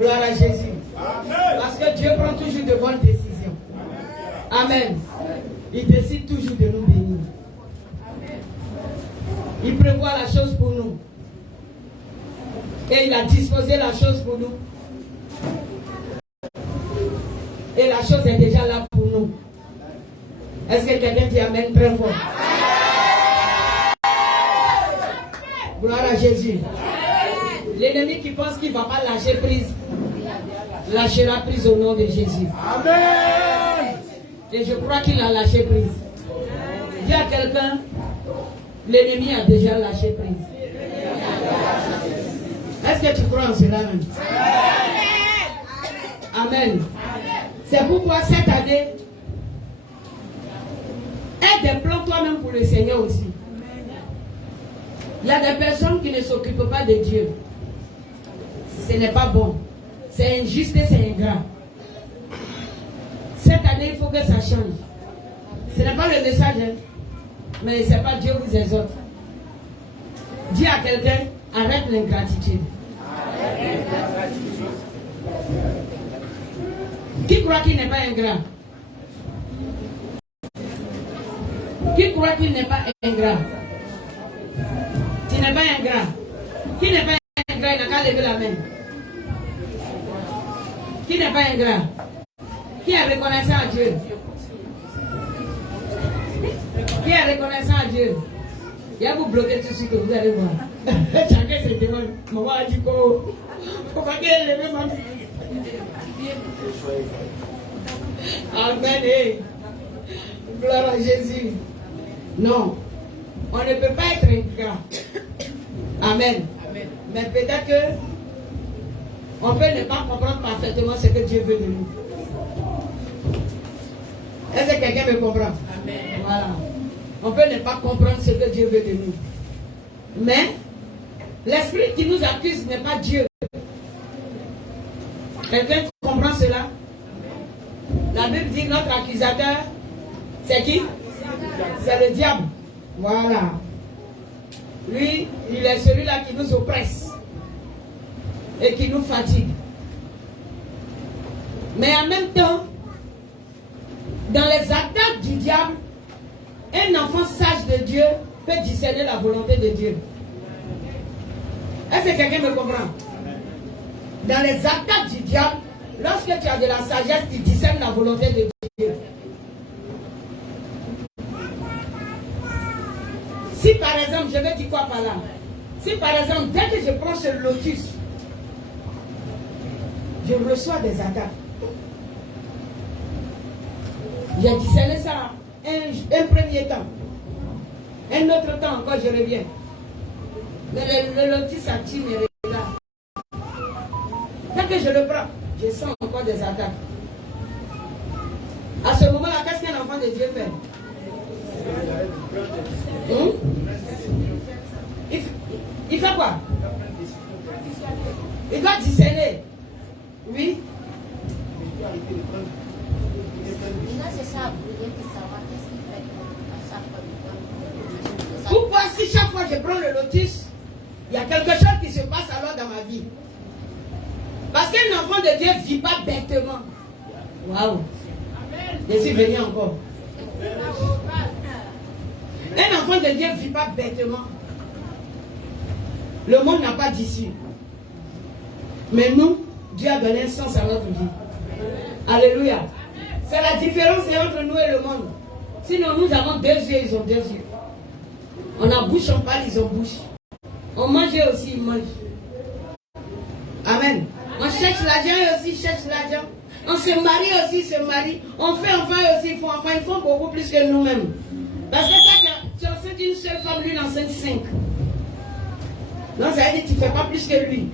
Gloire à Jésus. Amen. Parce que Dieu prend toujours de bonnes décisions. Amen. Il décide toujours de nous bénir. Il prévoit la chose pour nous. Et il a disposé la chose pour nous. Et la chose est déjà là pour nous. Est-ce que quelqu'un dit amen très fort? Gloire à Jésus. L'ennemi qui pense qu'il ne va pas lâcher prise, lâchera prise au nom de Jésus. Amen. Et je crois qu'il a lâché prise. Dis à quelqu'un, l'ennemi a déjà lâché prise. Est-ce que tu crois en cela même? Amen. C'est pourquoi cette année, aie des plans toi-même pour le Seigneur aussi. Il y a des personnes qui ne s'occupent pas de Dieu. Ce n'est pas bon. C'est injuste et c'est ingrat. Cette année, il faut que ça change. Ce n'est pas le message, hein, mais ce n'est pas Dieu vous exhorte. Dis à quelqu'un, arrête l'ingratitude. Qui croit qu'il n'est pas ingrat? Qui croit qu'il n'est pas ingrat? Tu n'es pas ingrat. Qui n'est pas ingrat? Il n'a qu'à lever la main. Qui n'est pas ingrat? Qui est reconnaissant à Dieu? Qui est reconnaissant à Dieu? Il va vous bloquer tout ce que vous allez voir. Chacun se demande. Maman a dit quoi? Pourquoi qu'elle lève ma main? Amen. Gloire à Jésus. Non. On ne peut pas être ingrat. Amen. Amen. Mais peut-être que on peut ne pas comprendre parfaitement ce que Dieu veut de nous. Est-ce que quelqu'un me comprend? Amen. Voilà. On peut ne pas comprendre ce que Dieu veut de nous. Mais l'esprit qui nous accuse n'est pas Dieu. Quelqu'un comprend cela? La Bible dit notre accusateur, c'est qui? C'est le diable. Voilà. Lui, il est celui-là qui nous oppresse et qui nous fatigue. Mais en même temps, dans les attaques du diable, un enfant sage de Dieu peut discerner la volonté de Dieu. Est-ce que quelqu'un me comprend? Dans les attaques du diable, lorsque tu as de la sagesse, tu discernes la volonté de Dieu. Si par exemple, je vais dire quoi par là? Si par exemple, dès que je prends ce lotus, je reçois des attaques. J'ai discerné ça un premier temps. Un autre temps encore, je reviens. Mais le lotus, ça tire mes regards. Dès que je le prends, je sens encore des attaques. À ce moment-là, qu'est-ce qu'un enfant de Dieu fait? Il fait quoi? Il doit discerner. Oui. Pourquoi si chaque fois que je prends le lotus, il y a quelque chose qui se passe alors dans ma vie? Parce qu'un enfant de Dieu ne vit pas bêtement. Waouh! Je suis venu encore. Un enfant de Dieu ne vit pas bêtement. Le monde n'a pas d'issue. Mais nous, Dieu a donné un sens à notre vie. Alléluia. C'est la différence entre nous et le monde. Sinon, nous avons 2 yeux, ils ont 2 yeux. On a bouche, on parle, ils ont bouche. On mange aussi, ils mangent. Amen. On cherche l'argent et aussi, ils cherchent l'argent. On se marie aussi, ils se marient. On fait enfant et aussi, ils font enfant. Ils font beaucoup plus que nous-mêmes. Parce que tu enceintes une seule femme, lui, il enseigne 5. Donc, ça veut dire que tu ne fais pas plus que lui.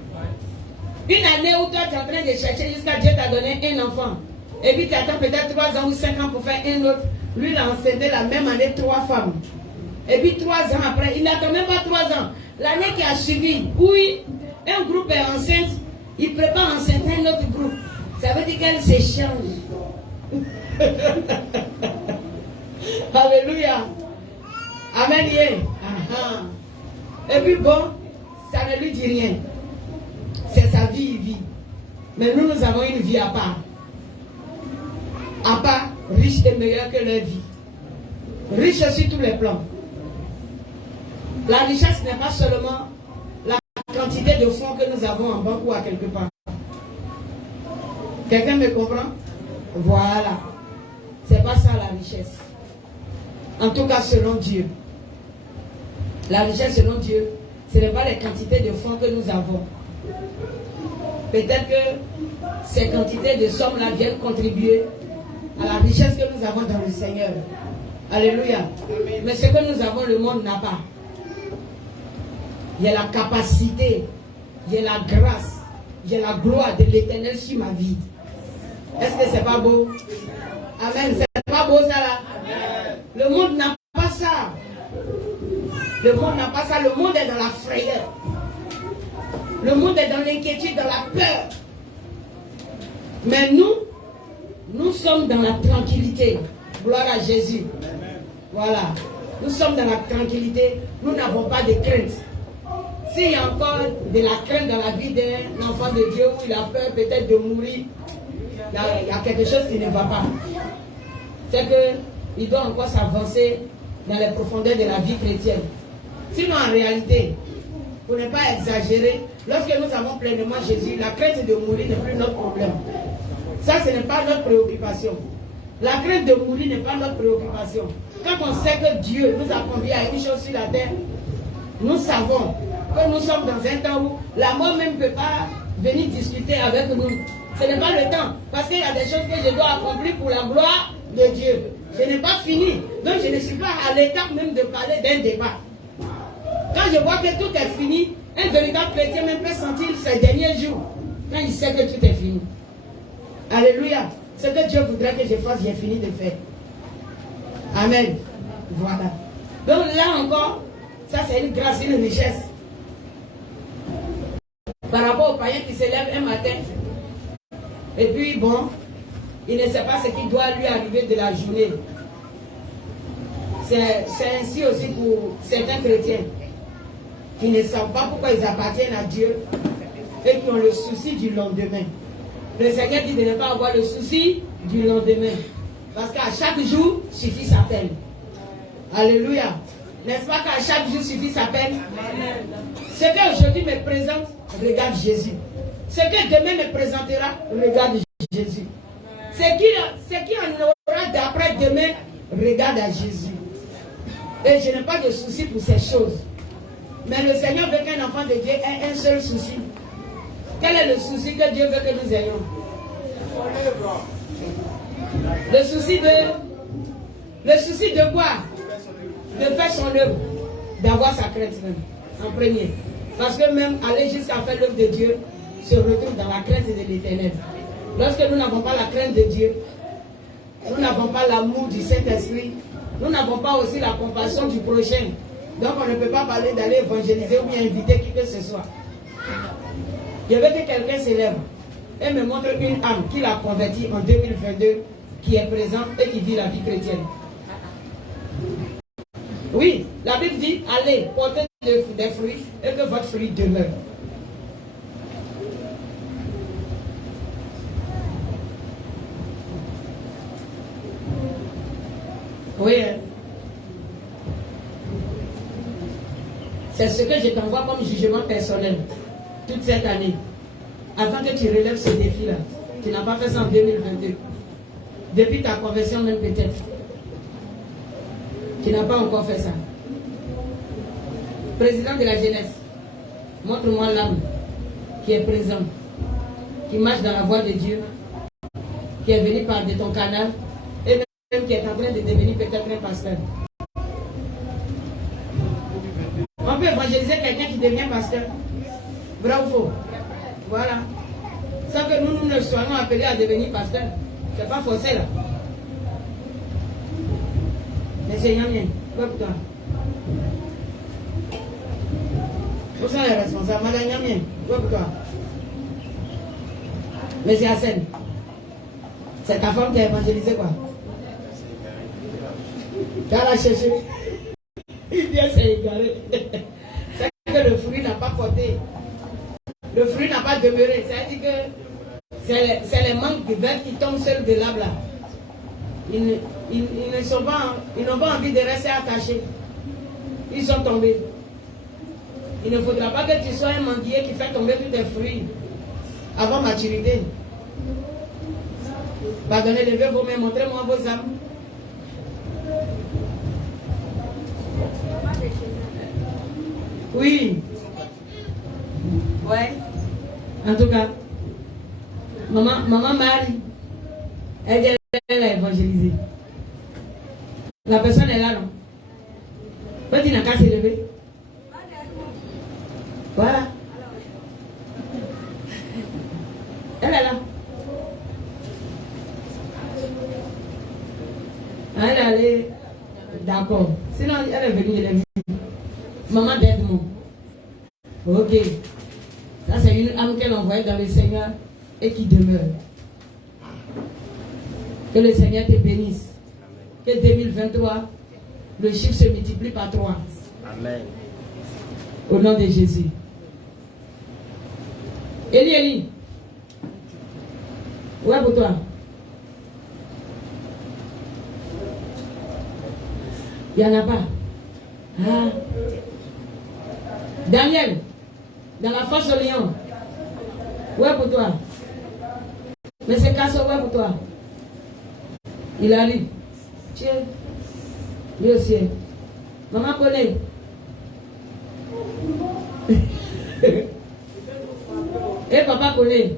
Une année où toi, tu es en train de chercher jusqu'à Dieu t'a donné un enfant. Et puis, tu attends peut-être 3 ans ou 5 ans pour faire un autre. Lui, il a enseigné la même année 3 femmes. Et puis, 3 ans après, il n'attend même pas 3 ans. L'année qui a suivi, oui, un groupe est enceinte, il prépare enceinte un autre groupe. Ça veut dire qu'elle s'échange. Alléluia. Amen. Et puis bon, ça ne lui dit rien. C'est sa vie, il vit. Mais nous, nous avons une vie à part. À part, riche et meilleure que leur vie. Riche sur tous les plans. La richesse n'est pas seulement la quantité de fonds que nous avons en banque ou à quelque part. Quelqu'un me comprend? Voilà. C'est pas ça la richesse. En tout cas, selon Dieu. La richesse selon Dieu, ce n'est pas les quantités de fonds que nous avons. Peut-être que ces quantités de sommes-là viennent contribuer à la richesse que nous avons dans le Seigneur. Alléluia. Mais ce que nous avons, le monde n'a pas. Il y a la capacité, il y a la grâce, il y a la gloire de l'Éternel sur ma vie. Est-ce que c'est pas beau? Amen. C'est pas beau ça là? Le monde n'a pas ça. Le monde n'a pas ça. Le monde est dans la frayeur. Le monde est dans l'inquiétude, dans la peur. Mais nous sommes dans la tranquillité. Gloire à Jésus. Voilà. Nous sommes dans la tranquillité. Nous n'avons pas de crainte. S'il y a encore de la crainte dans la vie d'un enfant de Dieu où il a peur peut-être de mourir, il y a quelque chose qui ne va pas. C'est qu'il doit encore s'avancer dans les profondeurs de la vie chrétienne. Sinon, en réalité, pour ne pas exagérer, lorsque nous avons pleinement Jésus, la crainte de mourir n'est plus notre problème. Ça, ce n'est pas notre préoccupation. La crainte de mourir n'est pas notre préoccupation. Quand on sait que Dieu nous a conviés à une chose sur la terre, nous savons que nous sommes dans un temps où la mort même ne peut pas venir discuter avec nous. Ce n'est pas le temps. Parce qu'il y a des choses que je dois accomplir pour la gloire de Dieu. Je n'ai pas fini. Donc je ne suis pas à l'étape même de parler d'un débat. Quand je vois que tout est fini, un véritable chrétien même peut sentir ses derniers jours. Quand il sait que tout est fini. Alléluia. Ce que Dieu voudrait que je fasse, j'ai fini de faire. Amen. Voilà. Donc là encore, ça c'est une grâce, une richesse. Par rapport au païen qui se lève un matin, et puis bon, il ne sait pas ce qui doit lui arriver de la journée. C'est ainsi aussi pour certains chrétiens qui ne savent pas pourquoi ils appartiennent à Dieu et qui ont le souci du lendemain. Le Seigneur dit de ne pas avoir le souci du lendemain. Parce qu'à chaque jour suffit sa peine. Alléluia. N'est-ce pas qu'à chaque jour suffit sa peine? Ce qu'aujourd'hui me présente, regarde Jésus. Ce que demain me présentera, regarde Jésus. Ce qui en aura d'après-demain, regarde à Jésus. Et je n'ai pas de souci pour ces choses. Mais le Seigneur veut qu'un enfant de Dieu ait un seul souci. Quel est le souci que Dieu veut que nous ayons? Le souci de quoi? De faire son œuvre. D'avoir sa crainte même. En premier. Parce que même aller jusqu'à faire l'œuvre de Dieu se retrouve dans la crainte de l'Éternel. Lorsque nous n'avons pas la crainte de Dieu, nous n'avons pas l'amour du Saint-Esprit, nous n'avons pas aussi la compassion du prochain. Donc on ne peut pas parler d'aller évangéliser ou bien inviter qui que ce soit. Je veux que quelqu'un s'élève et me montre une âme qu'il a convertie en 2022, qui est présente et qui vit la vie chrétienne. Oui, la Bible dit, allez, portez des fruits et que votre fruit demeure. Oui. C'est ce que je t'envoie comme jugement personnel toute cette année. Avant que tu relèves ce défi-là. Tu n'as pas fait ça en 2022. Depuis ta conversion même peut-être. Tu n'as pas encore fait ça. Président de la jeunesse, montre-moi l'âme qui est présente, qui marche dans la voie de Dieu, qui est venu par de ton canal, et même qui est en train de devenir peut-être un pasteur. On peut évangéliser quelqu'un qui devient pasteur. Vrai ou faux? Voilà. Sans que nous ne soyons appelés à devenir pasteur. C'est pas forcé là. Mais c'est Yamien. Quoi pour toi? Où sont les responsables? Madame Yamien. Quoi pour toi? Mais c'est Hassan. C'est ta femme qui a évangélisé quoi? Tu as la cherché. Il vient s'égarer. C'est que le fruit n'a pas porté. Le fruit n'a pas demeuré. Ça veut dire que C'est les manques verts qui tombent seuls de l'arbre là. Ils n'ont pas envie de rester attachés. Ils sont tombés. Il ne faudra pas que tu sois un manguier qui fait tomber tous tes fruits avant maturité. Pardonnez, levez vos mains, montrez-moi vos âmes. Oui. Ouais. En tout cas, maman Marie, elle a évangélisé. La personne est là, non? Toi, tu n'as qu'à s'élever. Voilà. Elle est là. Elle est allée. D'accord. Sinon, elle est venue de la visite. Maman d'aide-moi. Ok. Ça, c'est une âme qu'elle envoyait dans le Seigneur et qui demeure. Que le Seigneur te bénisse. Que 2023, le chiffre se multiplie par 3. Amen. Au nom de Jésus. Eli. Où est pour toi? Il n'y en a pas. Ah. Daniel, dans la fosse au lion. Où est pour toi? Mais c'est Casso, où est pour toi? Il arrive. Tiens. Lui aussi. Maman connaît. Et papa connaît.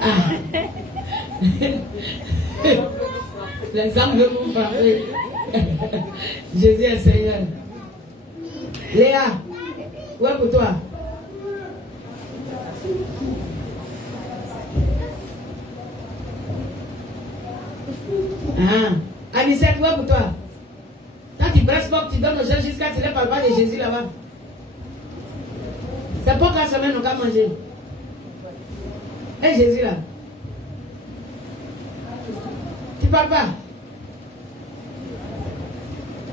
Ah. Les âmes veulent vous frapper. Jésus est Seigneur. Léa, où est pour toi? Ah. Anisette, où est pour toi? Quand tu presses pas, tu donnes aux gens jusqu'à ce que tu ne parles pas de Jésus là-bas. C'est pas la semaine on va manger. Et Jésus là. Tu parles pas?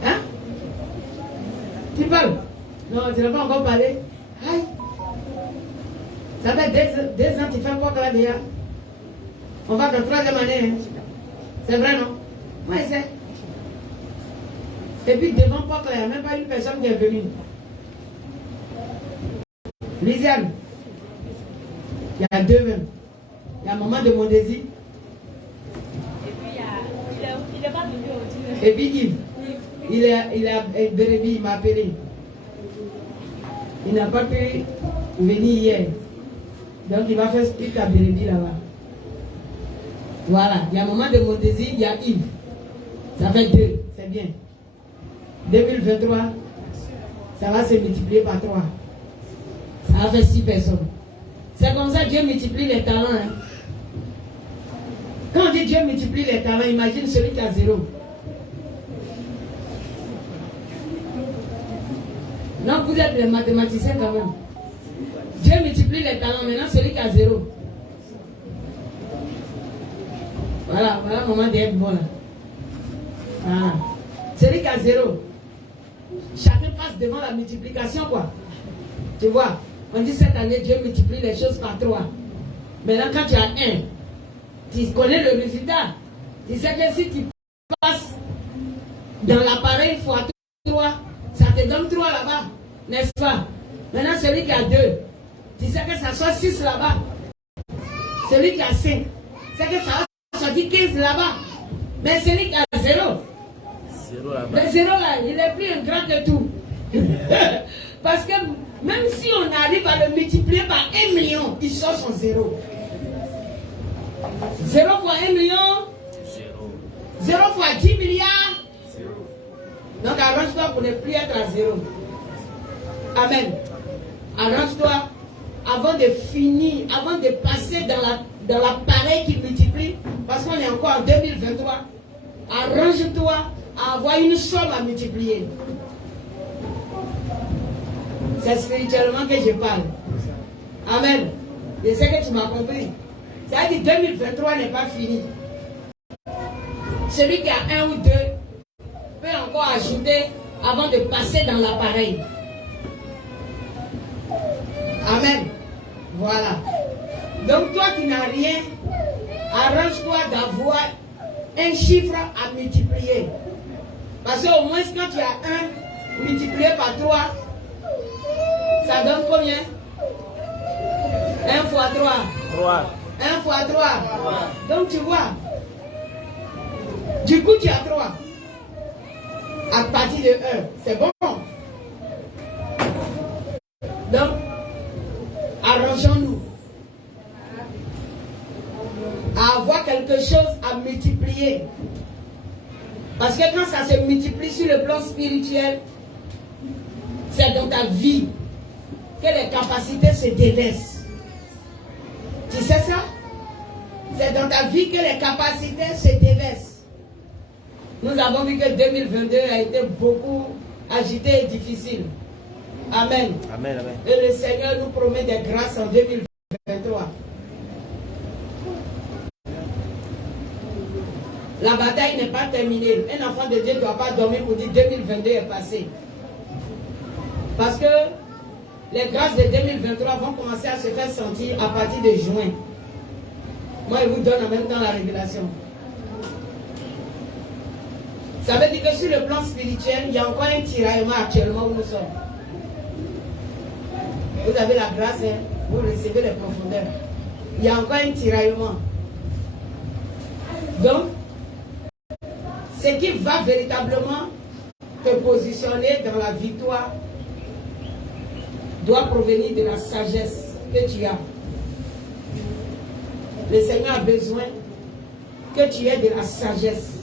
Hein? Tu parles? Non, tu n'as pas encore parlé. Aïe. Ça fait 2 ans que tu fais quoi là déjà? On va dans 3e année. Hein? C'est vrai, non? Moi, je sais. Et puis devant Pâques, il n'y a même pas une personne qui est venue. Lisiane, il y a 2 même. Il y a maman de mon désir. Et puis il n'est pas venu aujourd'hui. Et puis Yves. Il a Bérébi, il m'a appelé. Il n'a pas pu venir hier. Donc il va faire split à Bérébi là-bas. Voilà. Il y a maman de mon désir, il y a Yves. Ça fait 2. C'est bien. 2023, ça va se multiplier par 3. Ça va faire 6 personnes. C'est comme ça que Dieu multiplie les talents. Hein. Quand on dit Dieu multiplie les talents, imagine celui qui a 0. Non, vous êtes des mathématiciens quand même. Dieu multiplie les talents, maintenant celui qui a 0. Voilà maman d'aide moi là. Ah. Celui qui a 0. Chacun passe devant la multiplication quoi. Tu vois, on dit cette année Dieu multiplie les choses par 3. Maintenant quand tu as 1, tu connais le résultat. Tu sais que si tu passes dans l'appareil fois 3, ça te donne 3 là-bas. N'est-ce pas? Maintenant celui qui a 2, tu sais que ça soit 6 là-bas. Celui qui a 5, c'est que ça va sortir 15 là-bas. Mais celui qui a 0, le 0 là, il est plus un grand que tout. Parce que même si on arrive à le multiplier par 1 million, il sort son 0. 0 fois 1 million, 0 fois 10 milliards. Donc arrange-toi pour ne plus être à 0. Amen. Arrange-toi avant de finir, avant de passer dans l'appareil qui multiplie, parce qu'on est encore en 2023. Arrange-toi à avoir une somme à multiplier. C'est spirituellement que je parle. Amen. Je sais que tu m'as compris. C'est-à-dire que 2023 n'est pas fini. Celui qui a 1 ou 2 peut encore ajouter avant de passer dans l'appareil. Amen. Voilà. Donc toi qui n'as rien, arrange-toi d'avoir un chiffre à multiplier. Parce qu'au moins quand tu as 1 multiplié par 3, ça donne combien? 1 fois 3. 3. 1 fois 3. Donc tu vois. Du coup tu as 3. À partir de 1. C'est bon. Donc, arrangeons-nous à avoir quelque chose à multiplier. Parce que quand ça se multiplie sur le plan spirituel, c'est dans ta vie que les capacités se déversent. Tu sais ça? C'est dans ta vie que les capacités se déversent. Nous avons vu que 2022 a été beaucoup agité et difficile. Amen. Amen, amen. Et le Seigneur nous promet des grâces en 2023. La bataille n'est pas terminée. Un enfant de Dieu ne doit pas dormir pour dire 2022 est passé. Parce que les grâces de 2023 vont commencer à se faire sentir à partir de juin. Moi, je vous donne en même temps la révélation. Ça veut dire que sur le plan spirituel, il y a encore un tiraillement actuellement où nous sommes. Vous avez la grâce, hein? Vous recevez les profondeurs. Il y a encore un tiraillement. Donc, ce qui va véritablement te positionner dans la victoire doit provenir de la sagesse que tu as. Le Seigneur a besoin que tu aies de la sagesse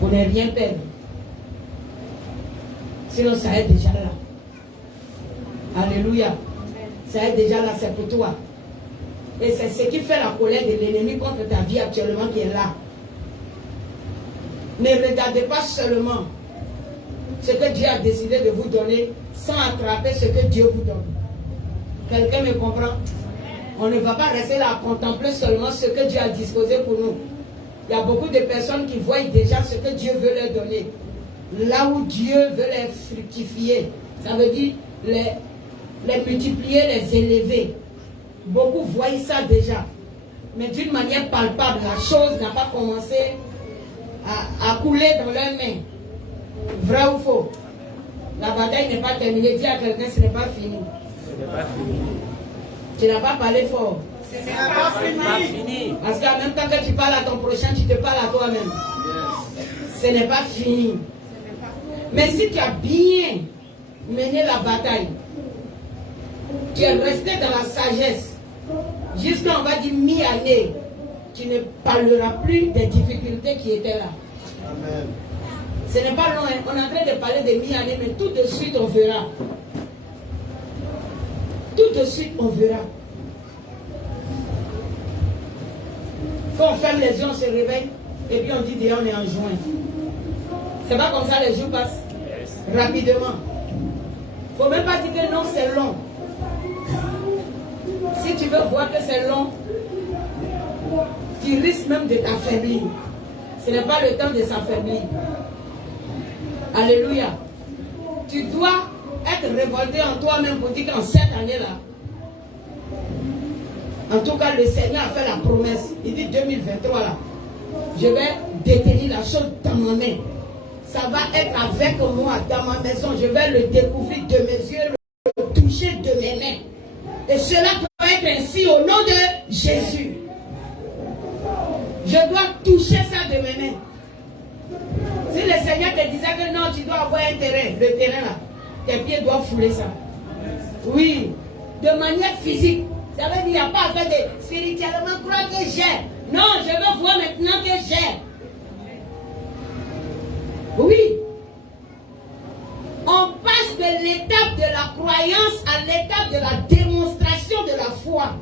pour ne rien perdre. Sinon, ça est déjà là. Alléluia. Ça est déjà là, c'est pour toi. Et c'est ce qui fait la colère de l'ennemi contre ta vie actuellement qui est là. Ne regardez pas seulement ce que Dieu a décidé de vous donner sans attraper ce que Dieu vous donne. Quelqu'un me comprend? On ne va pas rester là à contempler seulement ce que Dieu a disposé pour nous. Il y a beaucoup de personnes qui voient déjà ce que Dieu veut leur donner. Là où Dieu veut les fructifier. Ça veut dire les multiplier, les élever. Beaucoup voient ça déjà. Mais d'une manière palpable, la chose n'a pas commencé à couler dans leurs mains. Vrai ou faux? La bataille n'est pas terminée. Dis à quelqu'un, ce n'est pas fini. Ce n'est pas fini. Tu n'as pas parlé fort. Ce n'est pas fini. Parce qu'en même temps que tu parles à ton prochain, tu te parles à toi-même. Ce n'est pas fini. Mais si tu as bien mené la bataille, tu es resté dans la sagesse, jusqu'à, on va dire, mi-année, tu ne parleras plus des difficultés qui étaient là. Amen. Ce n'est pas long, hein. On est en train de parler de mi-année, mais tout de suite on verra. Tout de suite on verra. Quand on ferme les yeux, on se réveille, et puis on dit déjà on est en juin. C'est pas comme ça les jours passent. Rapidement. Il ne faut même pas dire que non, c'est long. Si tu veux voir que c'est long, tu risques même de t'affaiblir. Ce n'est pas le temps de s'affaiblir. Alléluia. Tu dois être révolté en toi-même pour dire qu'en cette année-là, en tout cas, le Seigneur a fait la promesse. Il dit 2023 là, je vais détenir la chose dans ma main. Ça va être avec moi dans ma maison. Je vais le découvrir de mes yeux, le toucher de mes mains. Et cela doit être ainsi au nom de Jésus. Je dois toucher ça de mes mains. Si le Seigneur te disait que non, tu dois avoir un terrain, le terrain là, tes pieds doivent fouler ça. Oui, de manière physique. Ça veut dire qu'il n'y a pas à faire de spirituellement croire que j'ai. Non, je veux voir maintenant que j'ai. Oui. On passe de l'étape de la croyance à l'étape de la démonstration de la foi.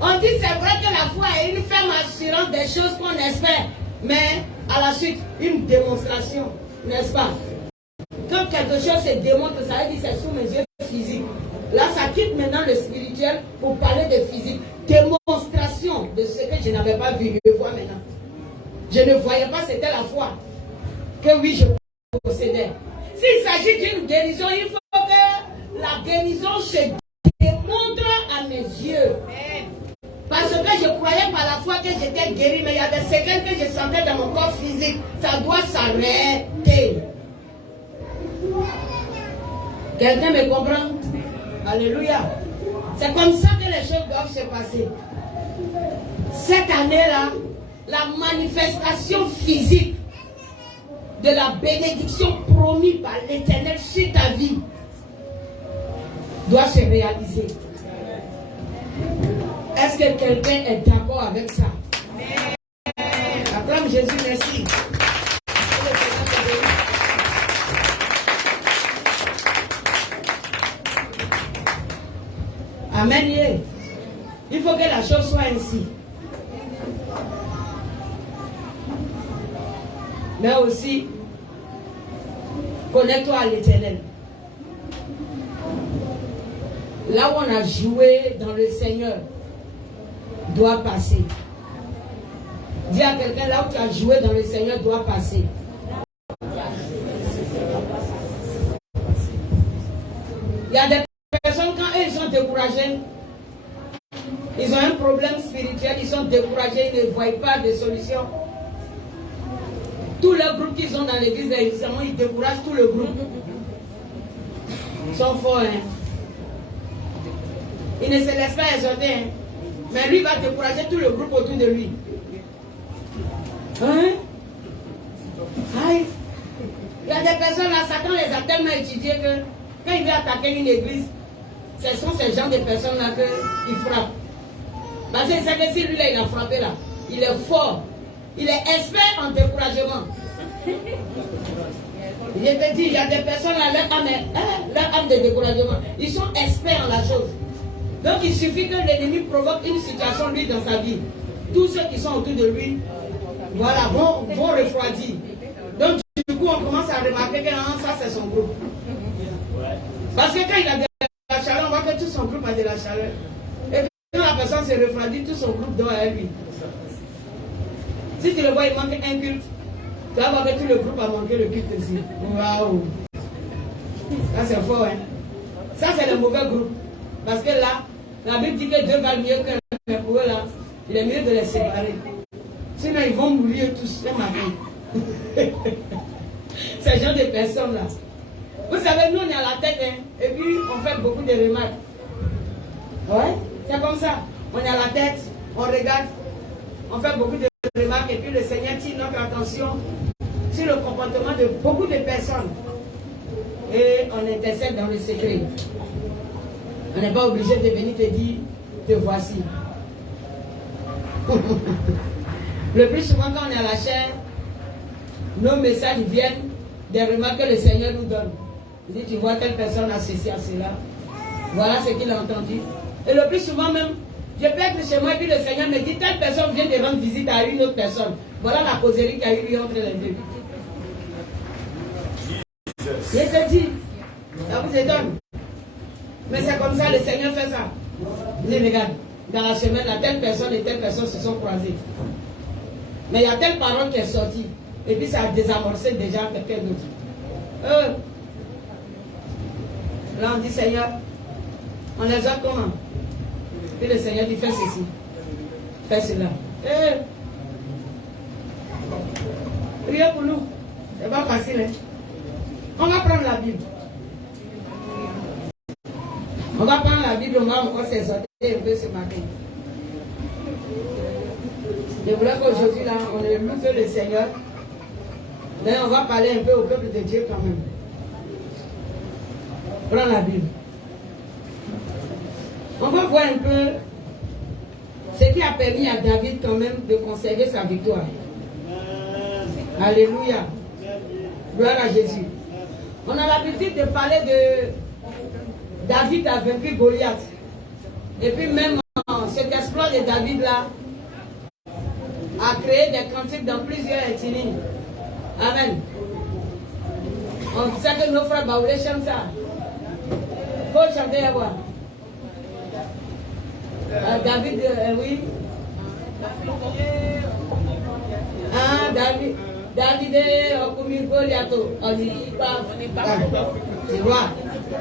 On dit c'est vrai que la foi est une ferme assurance des choses qu'on espère. Mais à la suite, une démonstration, n'est-ce pas? Quand quelque chose se démontre, ça veut dire c'est sous mes yeux physiques. Là, ça quitte maintenant le spirituel pour parler de physique. Démonstration de ce que je n'avais pas vu, je vois maintenant. Je ne voyais pas, c'était la foi. Que oui, je possédais. S'il s'agit d'une guérison, il faut que la guérison se démontre à mes yeux. que j'étais guéri, mais il y a des séquelles que je sentais dans mon corps physique. Ça doit s'arrêter. Quelqu'un me comprend? Alléluia. C'est comme ça que les choses doivent se passer. Cette année-là, la manifestation physique de la bénédiction promise par l'Éternel sur ta vie doit se réaliser. Est-ce que quelqu'un est d'accord avec ça? Acclame Jésus, merci. Amen. Il faut que la chose soit ainsi. Mais aussi, connais-toi à l'Éternel. Là où on a joué dans le Seigneur doit passer. Dis à quelqu'un, là où tu as joué dans le Seigneur doit passer. Il y a des personnes, quand ils sont découragés, ils ont un problème spirituel, ils sont découragés, ils ne voient pas de solution. Tous les groupes qu'ils ont dans l'église, ils découragent tout le groupe. Ils sont forts, hein. Ils ne se laissent pas exhorter, hein. Mais lui va décourager tout le groupe autour de lui. Hein? Aïe. Il y a des personnes là, Satan les a tellement étudiées que quand il veut attaquer une église, ce sont ces gens de personnes là qu'il frappe. Parce qu'il sait que si lui là, il a frappé là, il est fort. Il est expert en découragement. Je te dis, il y a des personnes là, leur âme de découragement. Ils sont experts en la chose. Donc il suffit que l'ennemi provoque une situation lui dans sa vie. Tous ceux qui sont autour de lui, voilà, vont refroidir. Donc du coup, on commence à remarquer que ça c'est son groupe. Parce que quand il a de la chaleur, on voit que tout son groupe a de la chaleur. Et quand la personne se refroidit, tout son groupe doit à lui. Si tu le vois, il manque un culte, tu vas voir que tout le groupe a manqué le culte aussi. Waouh! Ça c'est fort, hein? Ça c'est le mauvais groupe. Parce que là, la Bible dit que Dieu va mieux qu'un, mais pour eux là, il est mieux de les séparer. Sinon ils vont mourir tous ce matin. Ces gens de personnes là. Vous savez, nous on est à la tête, hein, et puis on fait beaucoup de remarques. Ouais, c'est comme ça. On est à la tête, on regarde, on fait beaucoup de remarques, et puis le Seigneur tire notre attention sur le comportement de beaucoup de personnes. Et on intercède dans le secret. On n'est pas obligé de venir te dire, te voici. Le plus souvent quand on est à la chair, nos messages viennent des remarques que le Seigneur nous donne. Il dit, tu vois telle personne a ceci, à cela. Voilà ce qu'il a entendu. Et le plus souvent même, je peux être chez moi et puis le Seigneur me dit, telle personne vient de rendre visite à une autre personne. Voilà la causerie qu'il y a eu entre les deux. Je te dis, ça vous étonne. Mais c'est comme ça, le Seigneur fait ça. Mais regarde, dans la semaine, là, telle personne et telle personne se sont croisées. Mais il y a telle parole qui est sortie. Et puis ça a désamorcé déjà quelqu'un d'autre. Là on dit, Seigneur, on les a comment? Puis le Seigneur dit, fais ceci, fais cela. Priez pour nous. C'est pas facile, hein? On va prendre la Bible. On va prendre la Bible, on va encore s'exhorter un peu ce matin. Je voulais qu'aujourd'hui, là, on ne loue que le Seigneur. Mais on va parler un peu au peuple de Dieu quand même. Prends la Bible. On va voir un peu ce qui a permis à David quand même de conserver sa victoire. Alléluia. Gloire à Jésus. On a l'habitude de parler de David a vaincu Goliath. Et puis même cet exploit de David là a créé des cantiques dans plusieurs ethnies. Amen. On sait que nos frères Baoulé chantent ça. Il faut chanter à voir. David, oui. Ah, David. David est commis Goliath. On n'y pas. Tu vois.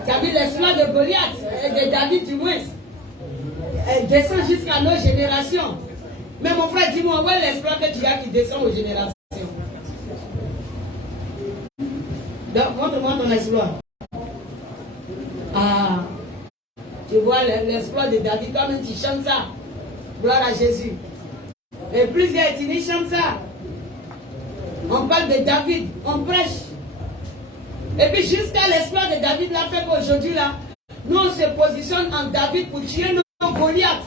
Ça veut dire l'exploit de Goliath, de David du moins. Elle descend jusqu'à nos générations. Mais mon frère, dis-moi, où est l'espoir que tu as qui descend aux générations? Donc, montre-moi ton exploit. Ah, tu vois l'exploit de David, toi-même tu chantes ça. Gloire à Jésus. Et plusieurs ethnies chantent ça. On parle de David, on prêche. Et puis jusqu'à l'espoir de David l'a fait qu'aujourd'hui là, nous on se positionne en David pour tuer nos Goliaths.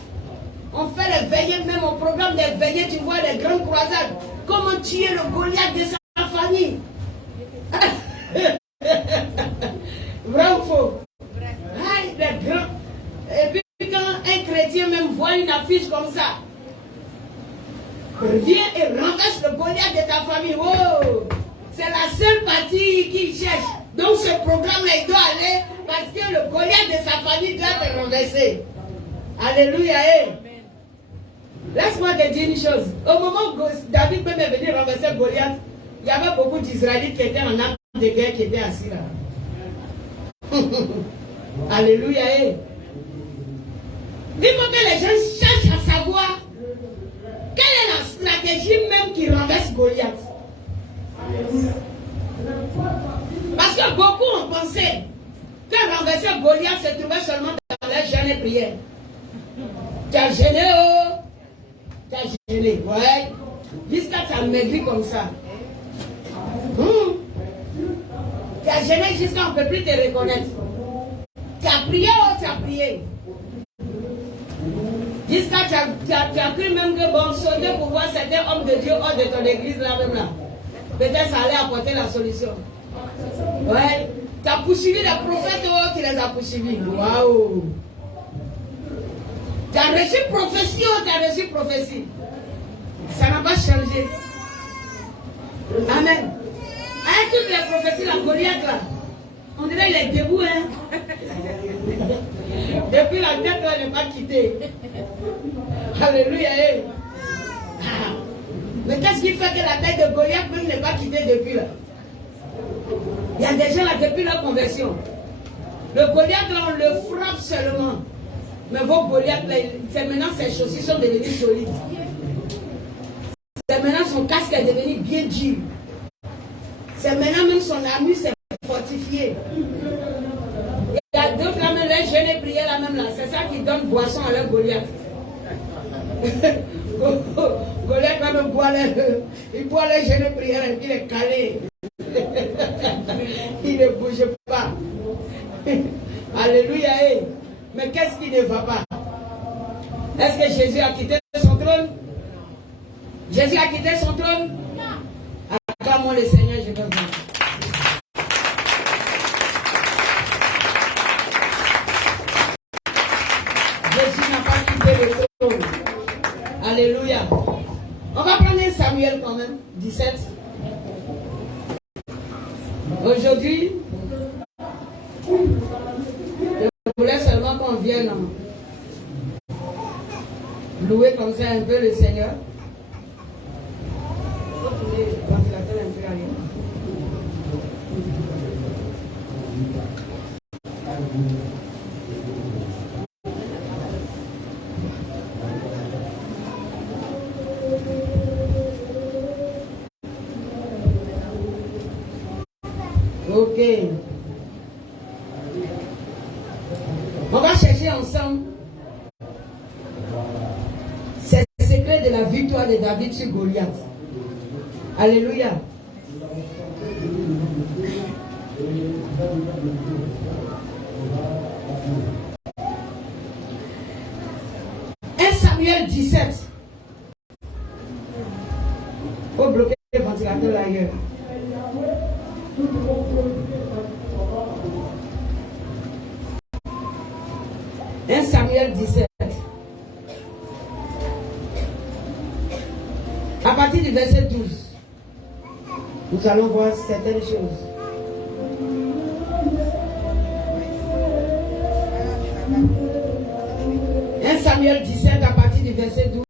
On fait les veillées, même au programme des veillées, tu vois les grandes croisades. Comment tuer le Goliath de sa famille? Vrai ou faux? Aïe, les grands. Et puis quand un chrétien même voit une affiche comme ça, viens et renverse le Goliath de ta famille. Oh, c'est la seule partie qu'il cherche. Donc ce programme-là, il doit aller parce que le Goliath de sa famille doit être renversé. Alléluia. Laisse-moi te dire une chose. Au moment où David peut venir renverser Goliath, il y avait beaucoup d'Israélites qui étaient en arme de guerre qui étaient assis là. Alléluia. Il faut que les gens cherchent à savoir quelle est la stratégie même qui renverse Goliath. Parce que beaucoup ont pensé que renverser Goliath se trouvait seulement dans les jeûnes et prières. Tu as gêné, oh! Tu as gêné, ouais. Jusqu'à tu as maigri comme ça. Tu as gêné jusqu'à on ne peut plus te reconnaître. Tu as prié, oh, tu as prié. Jusqu'à tu as cru même que bon, sauter pour voir certains hommes de Dieu hors de ton église là même là. Peut-être ça allait apporter la solution. Ouais. Tu as poursuivi les prophètes, oh, tu les as poursuivis. Waouh. Tu as reçu prophétie, oh, tu as reçu prophétie. Ça n'a pas changé. Amen. Avec toutes les prophéties, la Goliath là, on dirait qu'il est debout, hein. Depuis la tête, là, il n'est pas quitté. Alléluia. Mais qu'est-ce qui fait que la tête de Goliath même n'est pas quittée depuis là? Il y a des gens là depuis leur conversion. Le Goliath là, on le frappe seulement. Mais vos Goliath là, c'est maintenant ses chaussures sont devenues solides. C'est maintenant son casque est devenu bien dur. C'est maintenant même son armure s'est fortifiée. Il y a d'autres là, même les jeunes et prières là même là. C'est ça qui donne boisson à leur Goliath. Goliath va me boire il boit les jeunes et prières et puis il est calé. Il ne bouge pas. Alléluia. Mais qu'est-ce qui ne va pas? Est-ce que Jésus a quitté son trône? Jésus a quitté son trône? Non. Acclame-moi le Seigneur, je vais voir. Jésus n'a pas quitté le trône. Alléluia. On va prendre Samuel quand même, 17. Aujourd'hui, je voulais seulement qu'on vienne louer comme ça un peu le Seigneur. Ok. On va chercher ensemble c'est le secret de la victoire de David sur Goliath. Alléluia. Samuel 17. Il faut bloquer le ventilateur là ailleurs. Samuel 17. À partir du verset 12, nous allons voir certaines choses. Samuel 17 à partir du verset 12.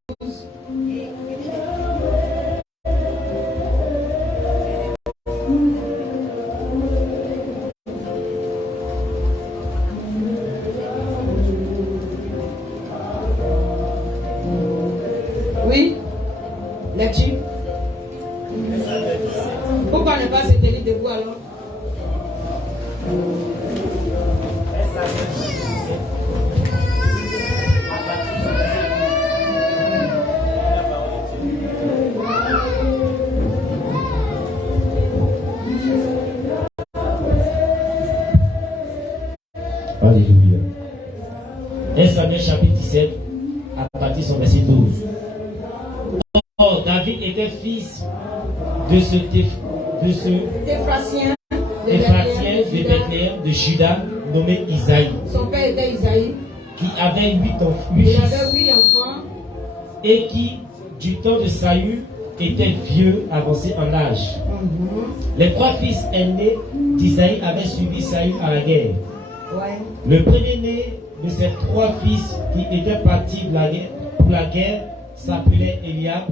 Oui. chapitre 17, à partir de son verset 12. Or, David était fils de ce Éphratien de Bethléem, de Juda, nommé Isaïe. Son père était Isaïe. Qui avait 8 Il fils. avait 8 enfants. Et qui, du temps de Saül, était vieux, avancé en âge. Les 3 fils aînés d'Isaïe avaient suivi Saül à la guerre. Ouais. Le premier-né de ces 3 fils qui étaient partis pour la guerre s'appelait Eliab,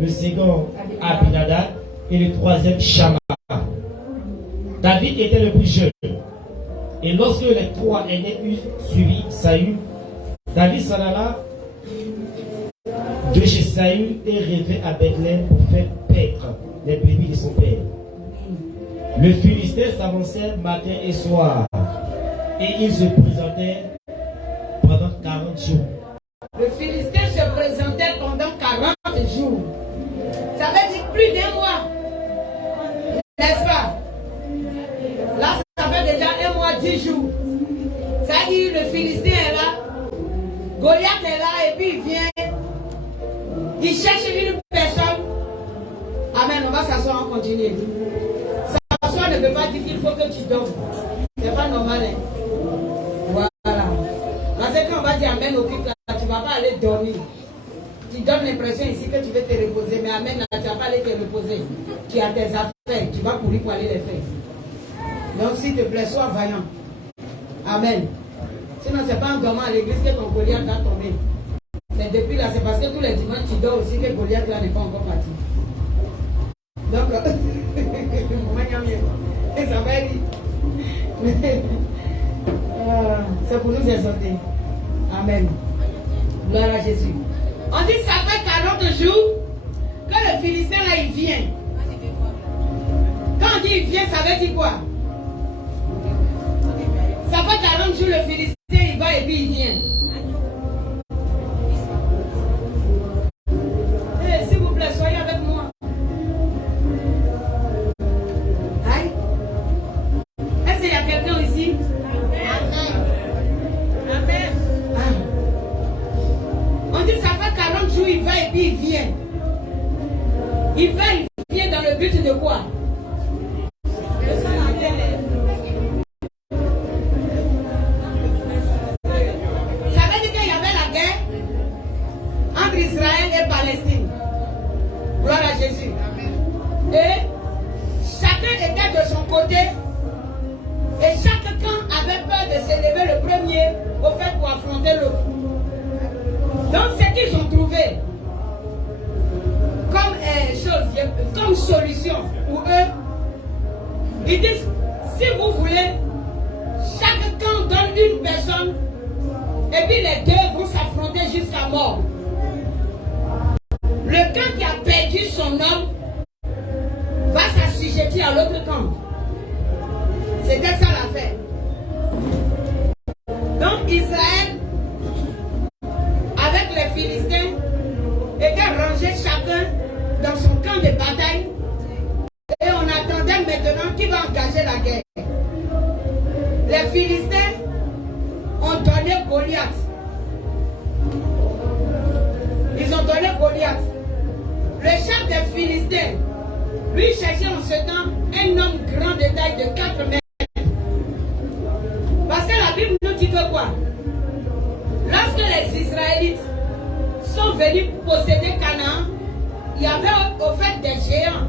le second Abinadab et le troisième Shama. David était le plus jeune. Et lorsque les 3 aînés eurent suivi Saül, David s'en alla de chez Saül et revint à Bethléem pour faire paître les brebis de son père. Le Philistin s'avançait matin et soir, et il se présentait pendant 40 jours. Le Philistin se présentait pendant 40 jours. Ça veut dire plus d'1 mois. N'est-ce pas? Là, ça fait déjà 1 mois, 10 jours. Ça veut dire le Philistin est là, Goliath est là, et puis il vient. Il cherche une personne. Amen, on va s'asseoir, on continue. S'asseoir ne veut pas dire qu'il faut que tu dormes. C'est pas normal. Hein? Voilà. Parce que quand on va dire Amen, occupe là, tu ne vas pas aller dormir. Tu donnes l'impression ici que tu veux te reposer, mais Amen, là, tu ne vas pas aller te reposer. Tu as tes affaires, tu vas courir pour aller les faire. Donc s'il te plaît, sois vaillant. Amen. Sinon, ce n'est pas en dormant à l'église que ton Goliath va tomber. C'est depuis là, c'est parce que tous les dimanches tu dors aussi que Goliath là n'est pas encore parti. Donc, ça va dire. C'est pour nous exhorter. Amen. Gloire à Jésus. On dit que ça fait 40 jours que le Philistin là il vient. Quand on dit il vient, ça veut dire quoi? Ça fait 40 jours le Philistin il va et puis il vient. S'il vous plaît, soyez avec moi. Aïe. Est-ce qu'il y a quelqu'un ici? Amen. Amen. On dit ça fait 40 jours, il va et puis il vient. Il va, il vient dans le but de quoi? Ça veut dire qu'il y avait la guerre entre Israël et Palestine. Gloire à Jésus. Et chacun était de son côté. Et chaque camp avait peur de s'élever le premier au fait pour affronter l'autre. Donc ce qu'ils ont trouvé comme solution pour eux, ils disent, si vous voulez, chaque camp donne une personne et puis les deux vont s'affronter jusqu'à mort. Le camp qui a perdu son homme va s'assujettir à l'autre camp. C'était ça l'affaire. Donc Israël, avec les Philistins, était rangé chacun dans son camp de bataille. Et on attendait maintenant qui va engager la guerre. Les Philistins ont donné Goliath. Ils ont donné Goliath. Le chef des Philistins, lui cherchait en ce temps un homme grand de taille de 4 mètres. Parce que la Bible nous dit que quoi? Lorsque les Israélites sont venus posséder Canaan, il y avait au fait des géants.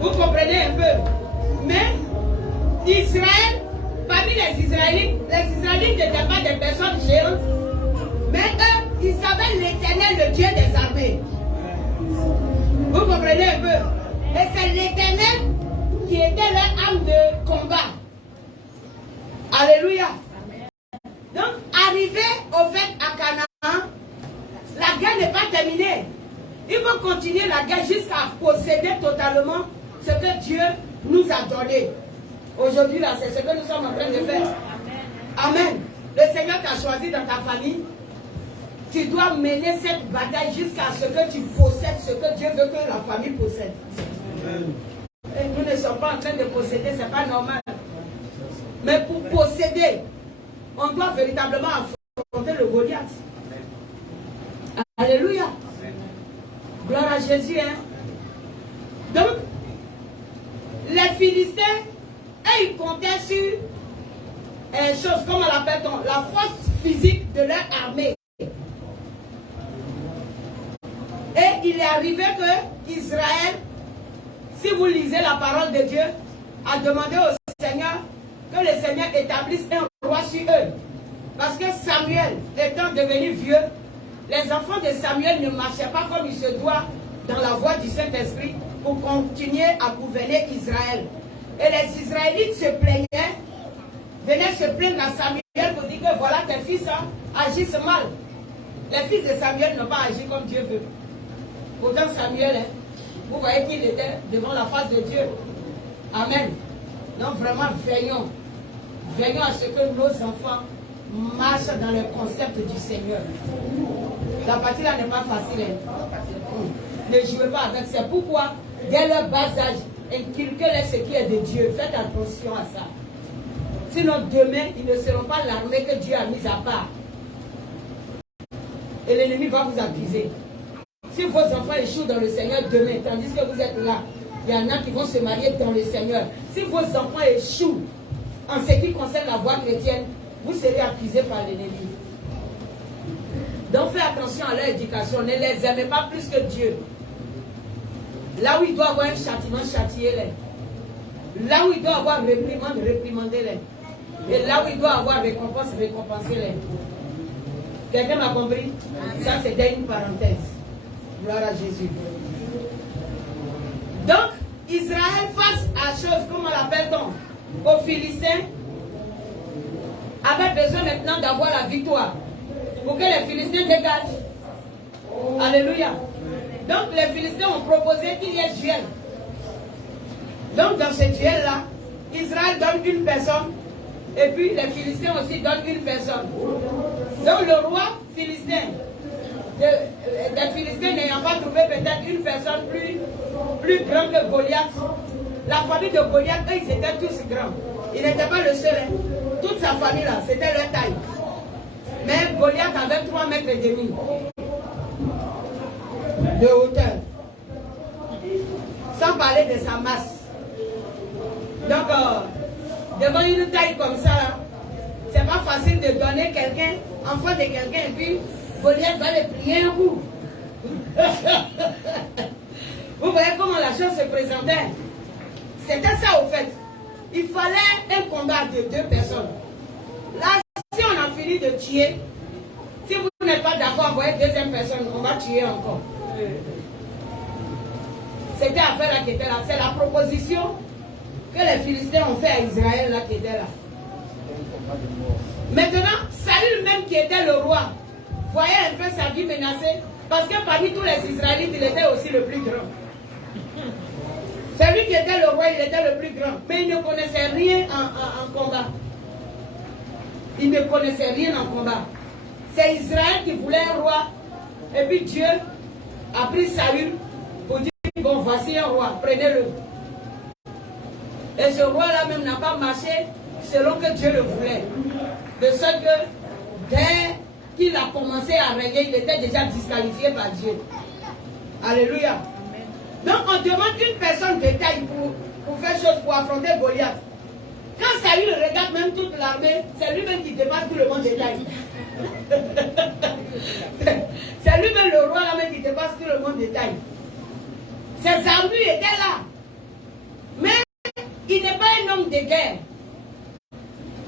Vous comprenez un peu? Mais Israël, parmi les Israélites n'étaient pas des personnes géantes. Mais eux, ils savaient l'Éternel, le Dieu des armées. Vous comprenez un peu? Et c'est l'Éternel qui était leur âme de combat. Alléluia. Donc, arrivé au fait à Canaan, la guerre n'est pas terminée. Il faut continuer la guerre jusqu'à posséder totalement ce que Dieu nous a donné. Aujourd'hui, là, c'est ce que nous sommes en train de faire. Amen. Le Seigneur t'a choisi dans ta famille. Tu dois mener cette bataille jusqu'à ce que tu possèdes ce que Dieu veut que la famille possède. Amen. Et nous ne sommes pas en train de posséder, ce n'est pas normal. Mais pour posséder, on doit véritablement affronter le Goliath. Alléluia. Gloire à Jésus. Hein? Donc, les Philistins, eux, ils comptaient sur chose, comment l'appelle-t-on, la force physique de leur armée. Et il est arrivé que Israël, si vous lisez la parole de Dieu, a demandé au Seigneur que le Seigneur établisse un roi sur eux. Parce que Samuel, étant devenu vieux, les enfants de Samuel ne marchaient pas comme il se doit dans la voie du Saint-Esprit pour continuer à gouverner Israël. Et les Israélites se plaignaient, venaient se plaindre à Samuel pour dire que voilà, tes fils agissent mal. Les fils de Samuel n'ont pas agi comme Dieu veut. Pourtant Samuel, hein, vous voyez qu'il était devant la face de Dieu. Amen. Donc vraiment, veillons. Veillons à ce que nos enfants marchent dans le concept du Seigneur. La partie là n'est pas facile. Hein. Ne jouez pas avec. C'est pourquoi, dès leur bas âge, inculquez-les ce qui est de Dieu. Faites attention à ça. Sinon, demain, ils ne seront pas l'armée que Dieu a mise à part. Et l'ennemi va vous accuser. Si vos enfants échouent dans le Seigneur demain, tandis que vous êtes là, il y en a qui vont se marier dans le Seigneur. Si vos enfants échouent en ce qui concerne la voie chrétienne, vous serez accusés par l'ennemi. Donc faites attention à leur éducation. Ne les aimez pas plus que Dieu. Là où il doit avoir un châtiment, châtiez-les. Là où il doit avoir réprimande, réprimandez-les. Et là où il doit avoir récompense, récompensez-les. Quelqu'un m'a compris? Ça, c'était une parenthèse. Gloire à Jésus. Donc, Israël face à chose, comment l'appelle-t-on, aux Philistins, avait besoin maintenant d'avoir la victoire pour que les Philistins dégagent. Alléluia. Donc, les Philistins ont proposé qu'il y ait duel. Donc, dans ce duel-là, Israël donne une personne et puis les Philistins aussi donnent une personne. Donc, le roi philistin, les Philistins n'ayant pas trouvé peut-être une personne plus grande que Goliath. La famille de Goliath, eux, ils étaient tous grands. Il n'était pas le seul. Hein. Toute sa famille là, c'était leur taille. Mais Goliath avait 3 mètres et demi de hauteur. Sans parler de sa masse. Donc, devant une taille comme ça, c'est pas facile de donner quelqu'un, enfant de quelqu'un, et puis Goliath va le plier un coup. Vous voyez comment la chose se présentait. C'était ça au fait. Il fallait un combat de 2 personnes. Là, si on a fini de tuer, si vous n'êtes pas d'accord, voyez deuxième personne, on va tuer encore. C'était l'affaire là qui était là. C'est la proposition que les Philistins ont fait à Israël là qui était là. Maintenant, Saül même qui était le roi, voyait un peu sa vie menacée, parce que parmi tous les Israélites, il était aussi le plus grand. Celui qui était le roi, il était le plus grand, mais il ne connaissait rien en combat. Il ne connaissait rien en combat. C'est Israël qui voulait un roi, et puis Dieu a pris Saül pour dire, bon, voici un roi, prenez-le. Et ce roi-là même n'a pas marché selon que Dieu le voulait. De sorte que dès qu'il a commencé à régner, il était déjà disqualifié par Dieu. Alléluia. Donc on demande une personne de taille pour faire chose, pour affronter Goliath. Quand Saül regarde même toute l'armée, c'est lui-même qui dépasse tout le monde de taille. C'est lui-même le roi là-même qui dépasse tout le monde de taille. Ses armures étaient là. Mais il n'est pas un homme de guerre.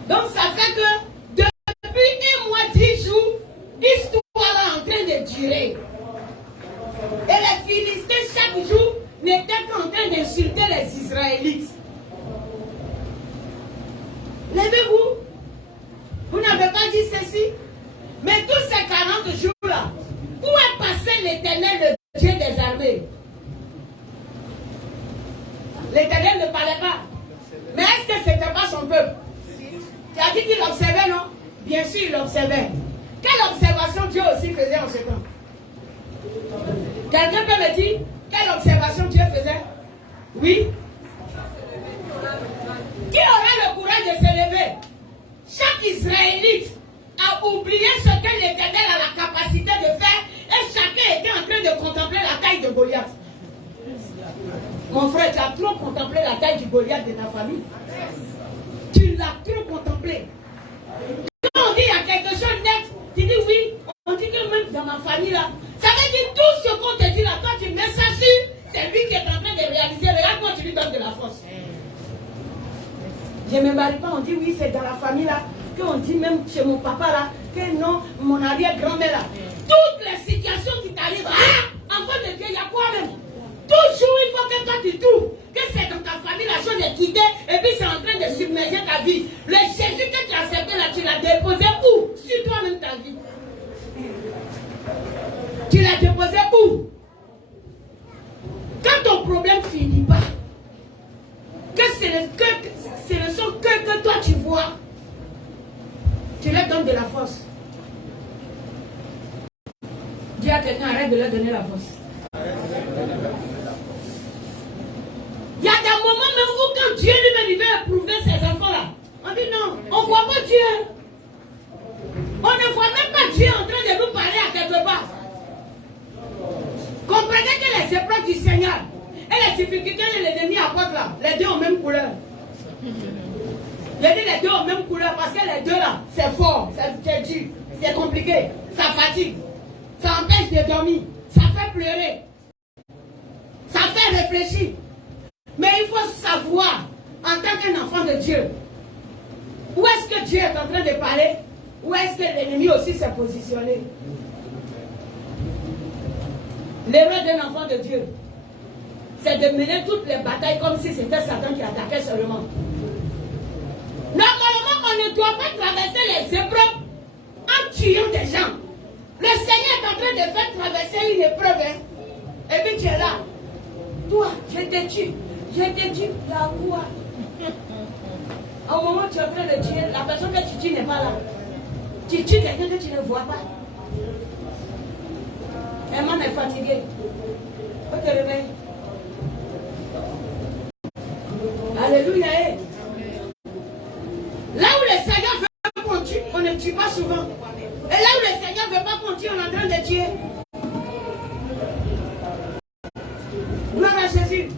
Donc ça fait que depuis 1 mois, 10 jours, l'histoire est en train de durer. Et les Philistins chaque jour n'étaient qu'en train d'insulter les Israélites. Levez-vous. Vous n'avez pas dit ceci. Mais tous ces 40 jours-là, où est passé l'Éternel, le Dieu des armées? L'Éternel ne parlait pas. Mais est-ce que ce n'était pas son peuple? Tu as dit qu'il observait, non? Bien sûr, il observait. Quelle observation Dieu aussi faisait en ce temps? Quelqu'un peut me dire quelle observation Dieu faisait? Oui. Qui aura le courage de se lever? Chaque Israélite a oublié ce que l'Éternel a la capacité de faire et chaque Mon frère, tu as trop contemplé la taille du Goliath de ta famille. Tu l'as trop contemplé. Quand on dit il y a quelque chose de net, tu dis oui. On dit que même dans ma famille là, ça veut dire tout ce qu'on te dit là, quand tu mets ça sur, c'est lui qui est en train de réaliser. Regarde moi, tu lui donnes de la force. Je ne me marie pas, on dit oui, c'est dans la famille là. Qu'on dit même chez mon papa là, que non, mon arrière-grand-mère là. Toutes les situations qui t'arrivent, enfant de Dieu, il y a quoi même? Toujours, il faut que toi tu trouves que c'est dans ta famille, la chose est quittée et puis c'est en train de submerger ta vie. Le Jésus que tu as accepté là, tu l'as déposé où? Sur toi-même ta vie. Tu l'as déposé où? Quand ton problème ne finit pas, que c'est le son que toi tu vois, tu leur donnes de la force. Dis à quelqu'un, arrête de leur donner la force. Il y a des moments même où quand Dieu lui-même veut éprouver ses enfants-là, on dit non, on ne voit pas Dieu. On ne voit même pas Dieu en train de nous parler à quelque part. Comprenez que les épreuves du Seigneur et les difficultés que l'ennemi apporte là, les deux ont même couleur. Je dis les deux ont même couleur parce que les deux là, c'est fort, c'est dur, c'est compliqué, ça fatigue, ça empêche de dormir, ça fait pleurer, ça fait réfléchir. Mais il faut savoir, en tant qu'un enfant de Dieu, où est-ce que Dieu est en train de parler, où est-ce que l'ennemi aussi s'est positionné. L'erreur d'un enfant de Dieu, c'est de mener toutes les batailles comme si c'était Satan qui attaquait seulement. Normalement, on ne doit pas traverser les épreuves en tuant des gens. Le Seigneur est en train de faire traverser une épreuve. Et puis tu es là. Toi, je te tue. Je te tue. La quoi? Au moment où tu es en train de tuer, la personne que tu tues n'est pas là. Tu tues quelqu'un que tu ne vois pas. Emma est fatiguée. Faut te réveiller. Alléluia. Là où le Seigneur veut qu'on tue, on ne tue pas souvent. Et là où le Seigneur ne veut pas qu'on tue, on est en train de tuer. Gloire à Jésus.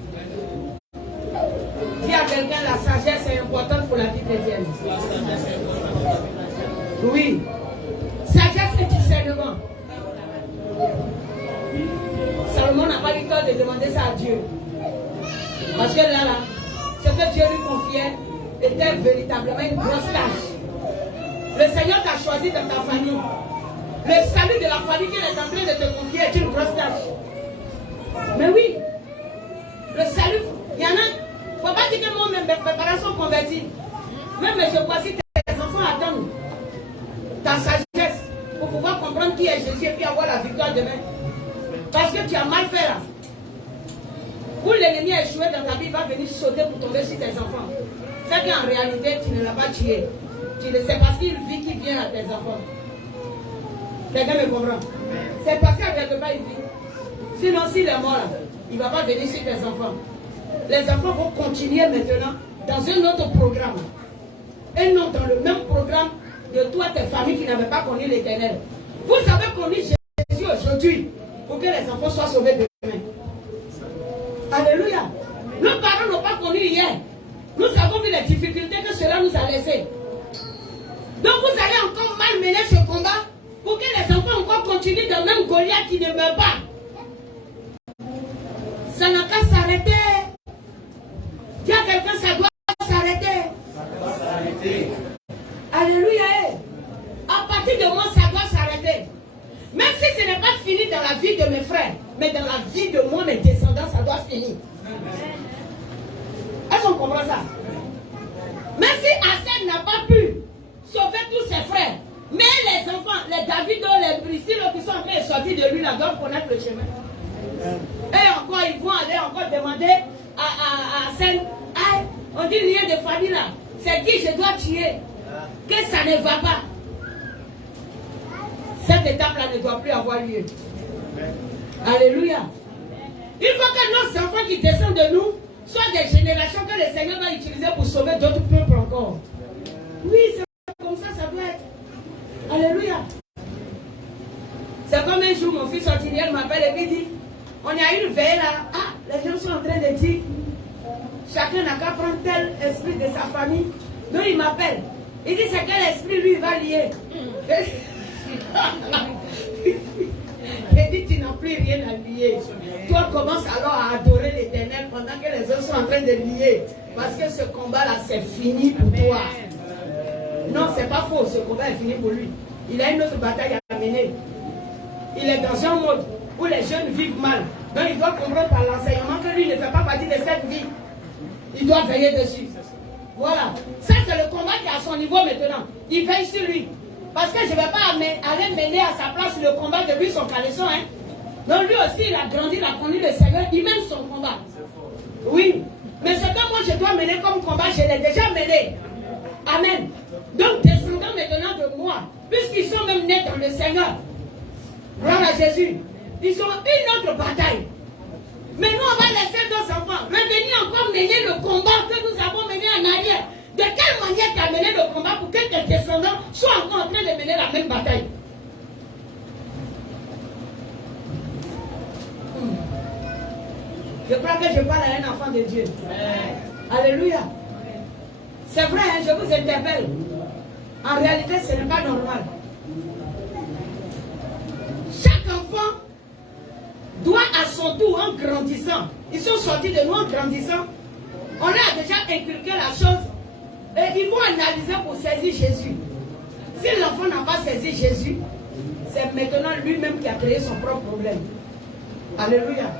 Dis à quelqu'un, la sagesse est importante pour la vie chrétienne. Oui. Sagesse et discernement. Salomon n'a pas eu le temps de demander ça à Dieu. Parce que là, ce que Dieu lui confiait était véritablement une grosse tâche. Le Seigneur t'a choisi dans ta famille. Le salut de la famille qu'il est en train de te confier est une grosse tâche. Mais oui, le salut, il y en a, il ne faut pas dire que moi-même, mes parents sont convertis. Même je vois si tes enfants attendent ta sagesse pour pouvoir comprendre qui est Jésus et puis avoir la victoire demain. Parce que tu as mal fait là. Où l'ennemi a échoué dans ta vie, il va venir sauter pour tomber sur tes enfants. C'est qu'en réalité, tu ne l'as pas tué. C'est parce qu'il vit qu'il vient à tes enfants. Quelqu'un me comprend? C'est parce qu'à quelque part il vit. Sinon, s'il est mort là, il ne va pas venir sur tes enfants. Les enfants vont continuer maintenant dans un autre programme. Et non dans le même programme de toi, tes familles qui n'avaient pas connu l'Éternel. Vous avez connu Jésus aujourd'hui pour que les enfants soient sauvés demain. Alléluia. Nos parents n'ont pas connu hier. Nous avons vu les difficultés que cela nous a laissées. Donc vous allez encore mal mener ce combat pour que les enfants encore continuent dans le même Goliath qui ne meurt pas. Ça n'a qu'à s'arrêter. Dis à quelqu'un, ça doit s'arrêter. Ça doit s'arrêter. Alléluia. À partir de moi, ça doit s'arrêter. Même si ce n'est pas fini dans la vie de mes frères, mais dans la vie de moi, mes descendants, ça doit finir. Est-ce qu'on comprend ça? Même si Hassan n'a pas pu sauver tous ses frères, mais les enfants, les David, les Priscille qui sont en train de sortir de lui, là, doivent connaître le chemin. Et encore, ils vont aller encore demander à Hassan, on dit lien de famille là, c'est qui je dois tuer, que ça ne va pas. Cette étape-là ne doit plus avoir lieu. Alléluia. Il faut que nos enfants qui descendent de nous soient des générations que le Seigneur va utiliser pour sauver d'autres peuples encore. Oui, c'est comme ça, ça doit être. Alléluia. C'est comme un jour, mon fils Antigniel m'appelle et me dit, on a eu une veille là. les gens sont en train de dire, chacun n'a qu'à prendre tel esprit de sa famille. Donc il m'appelle. Il dit, c'est quel esprit lui va lier? Il dit, tu n'as plus rien à lier. Toi, commence alors à adorer l'Éternel pendant que les autres sont en train de lier. Parce que ce combat-là, c'est fini pour toi. Non, c'est pas faux, ce combat est fini pour lui. Il a une autre bataille à mener. Il est dans un mode où les jeunes vivent mal. Donc il doit comprendre par l'enseignement que lui ne fait pas partie de cette vie. Il doit veiller dessus. Voilà. Ça, c'est le combat qui est à son niveau maintenant. Il veille sur lui. Parce que je ne vais pas aller mener à sa place le combat de lui, son caleçon. Hein. Donc lui aussi, il a grandi, il a connu le Seigneur, il mène son combat. Oui. Mais ce que moi je dois mener comme combat, je l'ai déjà mené. Amen. Donc descendant maintenant de moi, puisqu'ils sont même nés dans le Seigneur. Gloire à Jésus. Ils ont une autre bataille. Mais nous, on va laisser nos enfants revenir encore mener le combat que nous avons mené en arrière. De quelle manière tu as mené le combat pour que tes descendants soient encore en train de mener la même bataille? Je crois que je parle à un enfant de Dieu. Alléluia. C'est vrai, hein, je vous interpelle. En réalité, ce n'est pas normal. Chaque enfant doit à son tour, en grandissant, ils sont sortis de nous en grandissant, on leur a déjà inculqué la chose, et ils vont analyser pour saisir Jésus. Si l'enfant n'a pas saisi Jésus, c'est maintenant lui-même qui a créé son propre problème. Alléluia.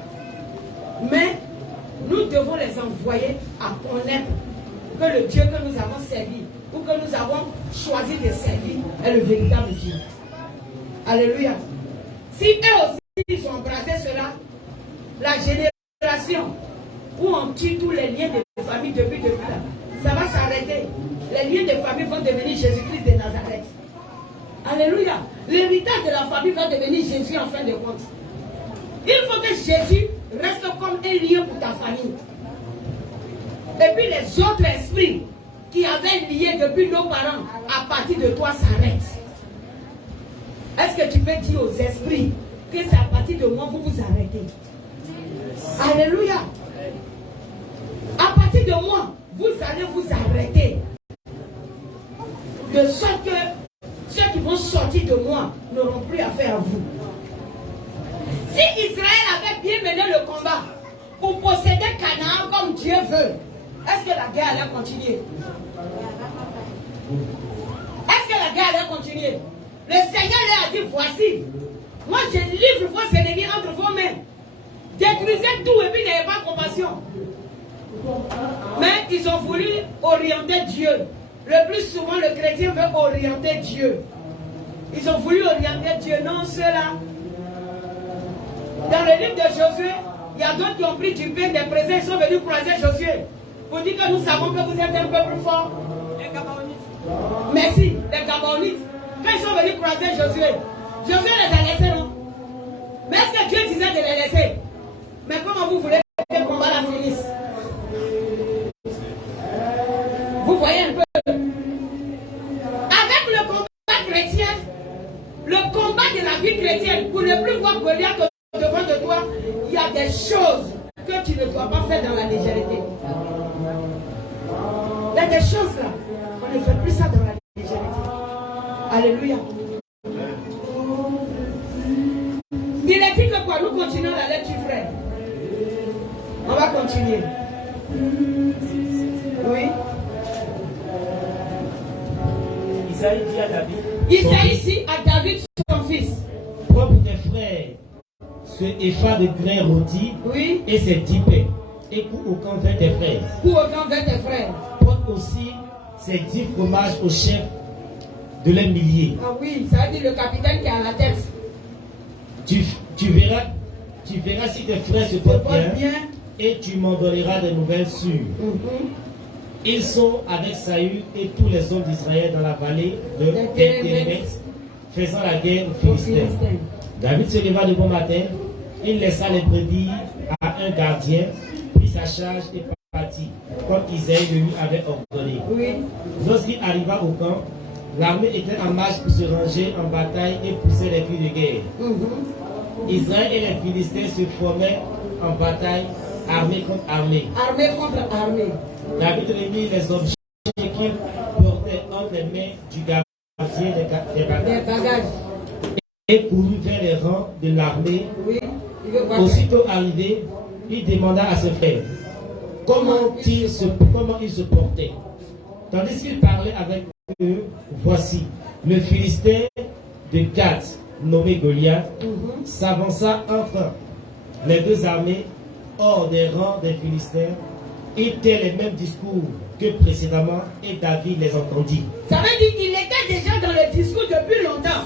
Mais nous devons les envoyer à connaître que le Dieu que nous avons servi, ou que nous avons choisi de servir, est le véritable Dieu. Alléluia. Si eux aussi ils ont embrassé cela, la génération où on tue tous les liens de famille depuis là, ça va s'arrêter. Les liens de famille vont devenir Jésus-Christ de Nazareth. Alléluia. L'héritage de la famille va devenir Jésus en fin de compte. Il faut que Jésus reste comme un lien pour ta famille. Et puis les autres esprits qui avaient lié depuis nos parents, à partir de toi, s'arrêtent. Est-ce que tu peux dire aux esprits que c'est à partir de moi, vous vous arrêtez? Alléluia. À partir de moi, vous allez vous arrêter. De sorte que ceux qui vont sortir de moi n'auront plus affaire à vous. Si Israël avait bien mené le combat pour posséder Canaan comme Dieu veut, est-ce que la guerre allait continuer? Est-ce que la guerre allait continuer? Le Seigneur leur a dit, voici, moi je livre vos ennemis entre vos mains. Détruisez tout et puis n'ayez pas compassion. Mais ils ont voulu orienter Dieu. Le plus souvent, le chrétien veut orienter Dieu. Ils ont voulu orienter Dieu. Non, ceux-là. Dans le livre de Josué, il y a d'autres qui ont pris du pain, des présents, ils sont venus croiser Josué. Pour dire que nous savons que vous êtes un peu plus fort. Les Gabaonites. Merci, les Gabaonites. Quand ils sont venus croiser Josué, Josué les a laissés, non? Mais est-ce que Dieu disait de les laisser? Mais comment vous voulez que le combat la finisse? Vous voyez un peu. Avec le combat chrétien, le combat de la vie chrétienne, pour ne plus voir Goliath devant de toi, il y a des choses que tu ne dois pas faire dans la légèreté. Il y a des choses là, on ne fait plus ça dans la légèreté. Alléluia. Il est dit que quoi? Nous continuons la lecture, frère. On va continuer. Oui. Isaïe dit à David. Isaïe dit à David, son fils. Propre tes frères ce épha de grain rôti, oui, et ses 10 pains. Et coupe au camp vers tes frères. Coupe au camp vers tes frères. Porte aussi ces 10 fromages au chef de leurs milliers. Ah oui, ça veut dire le capitaine qui est à la tête. Tu verras si tes frères se portent bien, et tu m'en donneras des nouvelles sûres. Ils sont avec Saül et tous les hommes d'Israël dans la vallée de Télémètre, faisant la guerre aux Philistins. David se leva de bon matin, il laissa les brebis à un gardien, prit sa charge et partit, comme Isaïe le lui avait ordonné. Oui. Lorsqu'il arriva au camp, l'armée était en marche pour se ranger en bataille et poussait les cris de guerre. Israël et les Philistins se formaient en bataille armée contre armée. Armée contre armée. David remit les objets qu'il portait entre les mains du gardien des bagages et courut vers les rangs de l'armée. Oui. Aussitôt arrivé, il demanda à ses frères comment ils se portaient. Tandis qu'il parlait avec eux, voici, le Philistin de Gath, nommé Goliath, s'avança entre les deux armées hors des rangs des Philistins. Il tint les mêmes discours que précédemment et David les entendit. Ça veut dire qu'il était déjà dans le discours depuis longtemps.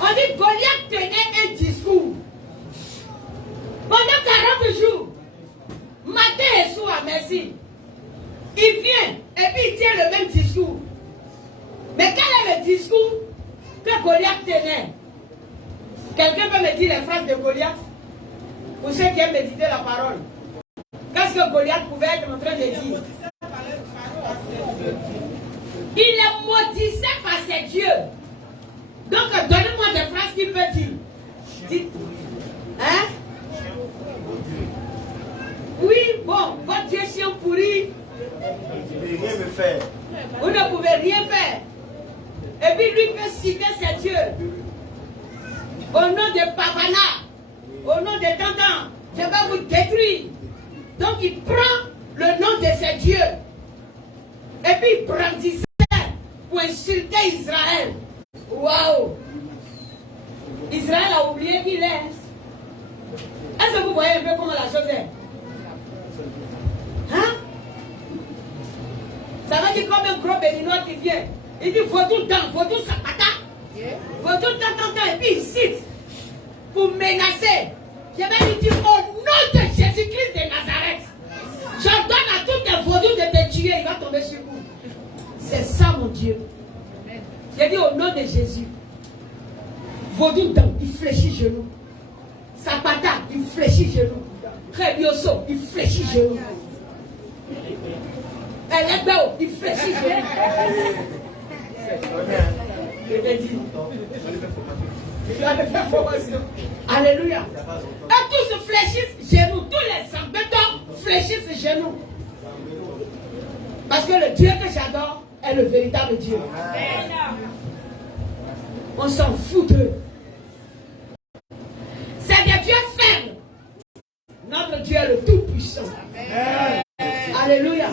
On dit que Goliath tenait un discours. Pendant 40 jours, matin et soir, merci. Il vient et puis il tient le même discours. Mais quel est le discours que Goliath tenait? Quelqu'un peut me dire les phrases de Goliath? Pour ceux qui aiment méditer la parole. Qu'est-ce que Goliath pouvait être en train de dire? Il les maudissait par ses dieux. Donc, donnez-moi des phrases qu'il peut dire. Dites. Hein? Oui, bon, votre Dieu chien pourri. Vous ne pouvez rien faire. Et puis lui peut citer ses dieux. Au nom de Pavana, au nom de Tantan, je vais vous détruire. Donc il prend le nom de ses dieux. Et puis il brandissait pour insulter Israël. Waouh! Israël a oublié qu'il est. Est-ce que vous voyez un peu comment la chose est? Hein? Ça veut dire comme un gros béninois qui vient. Il dit faut tout le temps, faut tout sapata. Faut tout le temps, et puis il cite pour menacer. Je vais lui dire au nom de Jésus-Christ de Nazareth, j'ordonne à tous tes vaudous de te tuer, il va tomber sur vous. C'est ça mon Dieu. J'ai dit au nom de Jésus. Vaudou dans, il fléchit genou. Sapata, il fléchit genou. Rebioso, il fléchit genou. Elebeo, il fléchit genou. Je vais dire. Il a fait formation. Alléluia. Et tous fléchissent genoux. Tous les embêtants fléchissent genoux. Parce que le Dieu que j'adore est le véritable Dieu. On s'en fout d'eux. C'est des dieux faibles. Notre Dieu est le Tout-Puissant. Alléluia.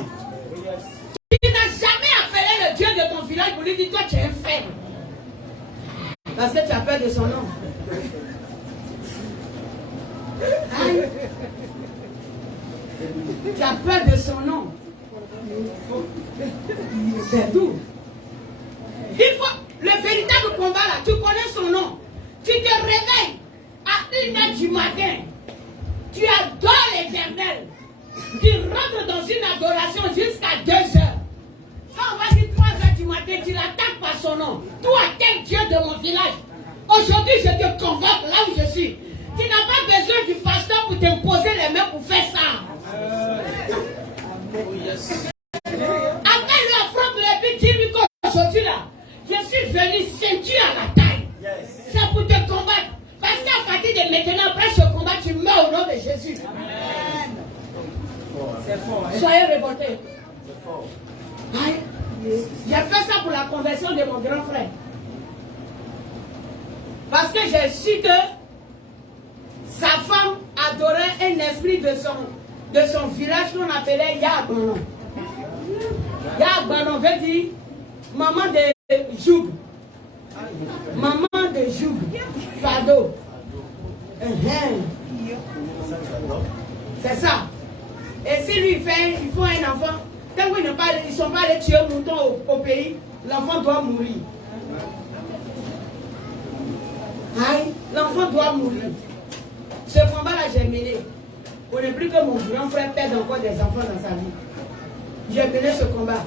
Tu n'as jamais appelé le Dieu de ton village pour lui dire toi tu es un faible. Parce que tu as peur de son nom. Aïe. Tu as peur de son nom. C'est tout. Il faut le véritable combat là, tu connais son nom. Tu te réveilles à 1h du matin. Tu adores l'Éternel. Tu rentres dans une adoration jusqu'à 2h. Quand on va dire 3h du matin, tu l'attaques par son nom. Toi, quel Dieu de mon village. Aujourd'hui, je te convoque là où je suis. Tu n'as pas besoin du pasteur pour t'imposer les mains pour faire ça. Après lui affronte le but, dis-lui qu'aujourd'hui là, je suis venu ceinture à la taille. C'est pour te combattre. Parce qu'à partir de maintenant, après ce combat, tu meurs au nom de Jésus. Amen. C'est fort. Hein? Soyez révoltés. C'est fort. J'ai fait ça pour la conversion de mon grand frère. Parce que j'ai su que sa femme adorait un esprit de son village qu'on appelait Yagbanon. Yagbanon veut dire maman de Joub. Maman de Joub. Fado. C'est ça. Et si lui il faut un enfant, tant qu'ils ne sont pas allés tuer un mouton au pays, l'enfant doit mourir. Aïe, l'enfant doit mourir. Ce combat-là, j'ai mené. Pour ne plus que mon grand frère perde encore des enfants dans sa vie. J'ai mené ce combat.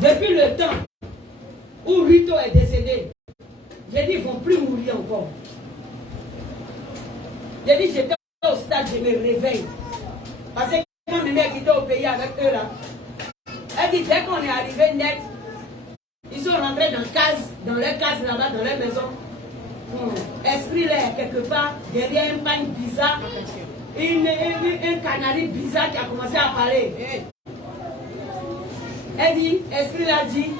Depuis le temps où Rito est décédé, j'ai dit, ils ne vont plus mourir encore. J'ai dit, j'étais au stade, je me réveille. Parce que quand mes mères étaient au pays avec eux là, elle dit, dès qu'on est arrivé net, ils sont rentrés dans leur case là-bas, dans leur maison. esprit là, quelque part, derrière un pagne bizarre, un canari bizarre qui a commencé à parler. Elle dit, esprit là dit,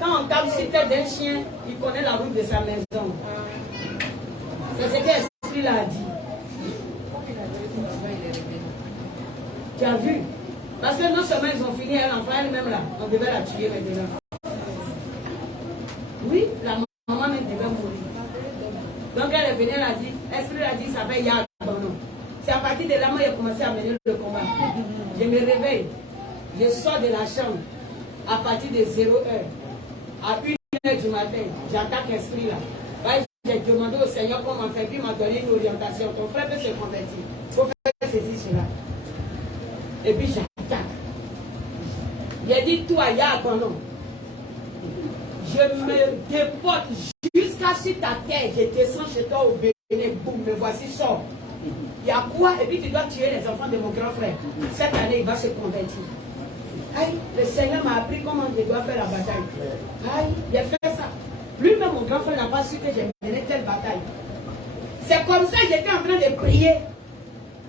quand on tape sur tête d'un chien, il connaît la route de sa maison. C'est ce que l'esprit là a dit. Tu as vu? Parce que non seulement ils ont fini elle enfant, elle-même là, on devait la tuer maintenant. Oui, la maman même devait mourir. Donc elle est venue, elle a dit, l'esprit a dit, ça fait Yad. C'est à partir de là, moi j'ai commencé à mener le combat. Je me réveille, je sors de la chambre à partir de 0h à 1h du matin, j'attaque l'esprit là. J'ai demandé au Seigneur comment faire, puis il m'a donné une orientation. Ton frère peut se convertir. Il faut faire ceci, cela. Et puis j'attaque. J'ai dit, toi, Yad, ton nom. Je me déporte jusqu'à sur ta tête. Je descends chez toi au Bénin. Boum, me voici, sort. Il y a quoi? Et puis tu dois tuer les enfants de mon grand frère. Cette année, il va se convertir. Aïe, le Seigneur m'a appris comment je dois faire la bataille. Aïe, j'ai fait ça. Lui-même, mon grand frère, n'a pas su que j'ai mené telle bataille. C'est comme ça que j'étais en train de prier.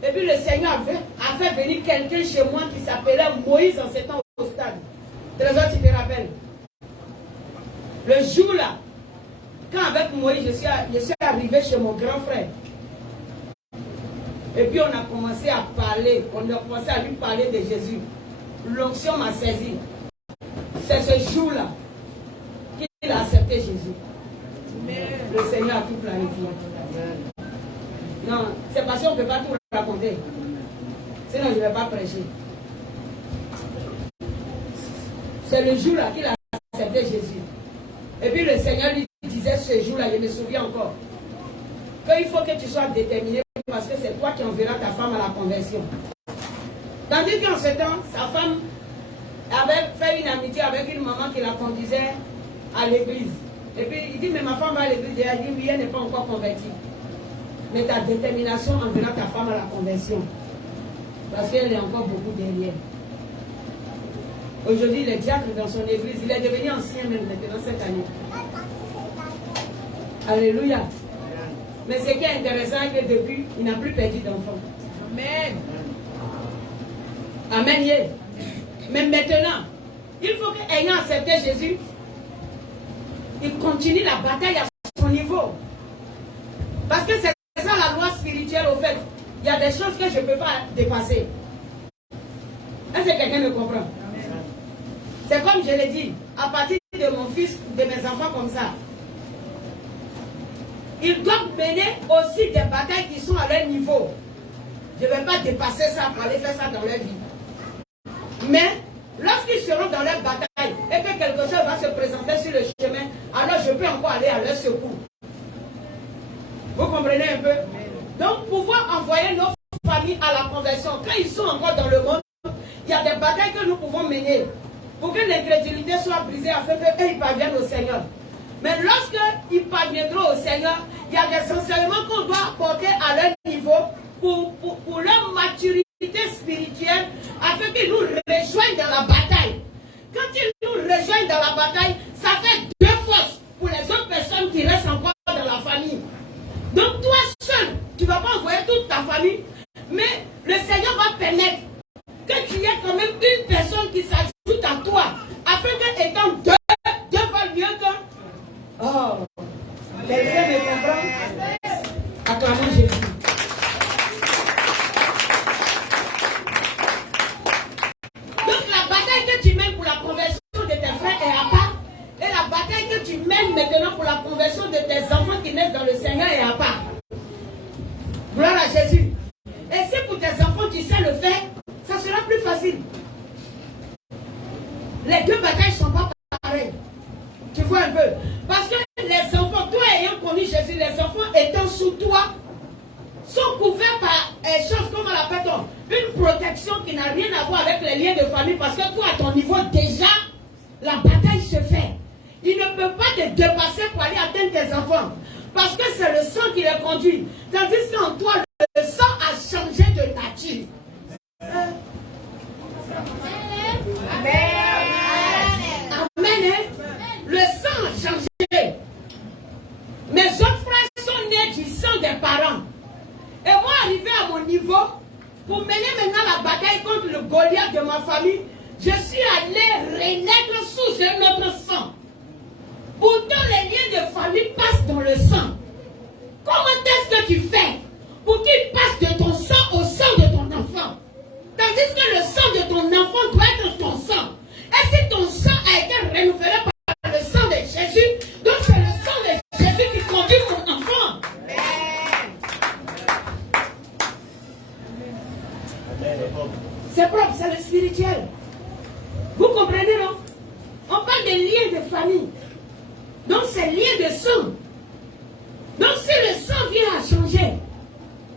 Et puis le Seigneur a fait venir quelqu'un chez moi qui s'appelait Moïse en ce temps au stade. Trésor, tu te rappelles? Le jour là, quand avec Moïse, je suis arrivé chez mon grand frère. Et puis on a commencé à parler, on a commencé à lui parler de Jésus. L'onction m'a saisi. C'est ce jour-là qu'il a accepté Jésus. Le Seigneur a tout planifié. Non, c'est parce qu'on ne peut pas tout raconter. Sinon je ne vais pas prêcher. C'est le jour-là qu'il a accepté Jésus. Et puis le Seigneur lui disait ce jour-là, je me souviens encore, qu'il faut que tu sois déterminé parce que c'est toi qui enverras ta femme à la conversion. Tandis qu'en ce temps, sa femme avait fait une amitié avec une maman qui la conduisait à l'église. Et puis il dit, mais ma femme va à l'église. Elle dit, oui, elle n'est pas encore convertie. Mais ta détermination enverra ta femme à la conversion. Parce qu'elle est encore beaucoup derrière. Aujourd'hui, il est diacre dans son église. Il est devenu ancien même maintenant cette année. Alléluia. Mais ce qui est intéressant, c'est que depuis, il n'a plus perdu d'enfant. Amen. Amen. Yeah. Mais maintenant, il faut qu'ayant accepté Jésus, il continue la bataille à son niveau. Parce que c'est ça la loi spirituelle au fait. Il y a des choses que je ne peux pas dépasser. Est-ce que quelqu'un me comprend? C'est comme je l'ai dit, à partir de mon fils, de mes enfants comme ça, ils doivent mener aussi des batailles qui sont à leur niveau. Je ne vais pas dépasser ça pour aller faire ça dans leur vie. Mais lorsqu'ils seront dans leur bataille et que quelque chose va se présenter sur le chemin, alors je peux encore aller à leur secours. Vous comprenez un peu? Donc pouvoir envoyer nos familles à la conversion, quand ils sont encore dans le monde, il y a des batailles que nous pouvons mener pour que l'incrédulité soit brisée afin qu'ils parviennent au Seigneur. Mais lorsqu'ils parviendront au Seigneur, il y a des enseignements qu'on doit apporter à leur niveau pour leur maturité spirituelle afin qu'ils nous rejoignent dans la bataille. Quand ils nous rejoignent dans la bataille, ça fait deux forces pour les autres personnes qui restent encore dans la famille. Donc toi seul, tu ne vas pas envoyer toute ta famille, mais le Seigneur va permettre que tu aies quand même une personne qui s'ajoute à toi, afin qu'étant deux valent mieux que... Oh, quelqu'un me comprend? Acclamons Jésus. Donc la bataille que tu mènes pour la conversion de tes frères est à part, et la bataille que tu mènes maintenant pour la conversion de tes enfants qui naissent dans le Seigneur est à part. Gloire à Jésus. Et si pour tes enfants tu sais le faire, ça sera plus facile. Les deux batailles ne sont pas pareilles. Tu vois un peu. Parce que les enfants, toi ayant connu Jésus, les enfants étant sous toi, sont couverts par des choses, comment l'appelle-t-on? Une protection qui n'a rien à voir avec les liens de famille. Parce que toi, à ton niveau, déjà, la bataille se fait. Il ne peut pas te dépasser pour aller atteindre tes enfants. Parce que c'est le sang qui les conduit. Tandis qu'en toi, le sang a changé de nature. Amen. Amen. Le sang a changé. Mes autres frères s'agissant des parents. Et moi, arrivé à mon niveau, pour mener maintenant la bataille contre le Goliath de ma famille, je suis allé renaître sous un autre sang. Pourtant, les liens de famille passent dans le sang. Comment est-ce que tu fais pour qu'il passe de ton sang au sang de ton enfant? Tandis que le sang de ton enfant doit être ton sang. Et si ton sang a été renouvelé par le sang de Jésus, donc c'est le sang de Jésus qui conduit mon enfant. C'est propre, c'est le spirituel. Vous comprenez, non? On parle des liens de famille. Donc c'est liens de sang. Donc si le sang vient à changer,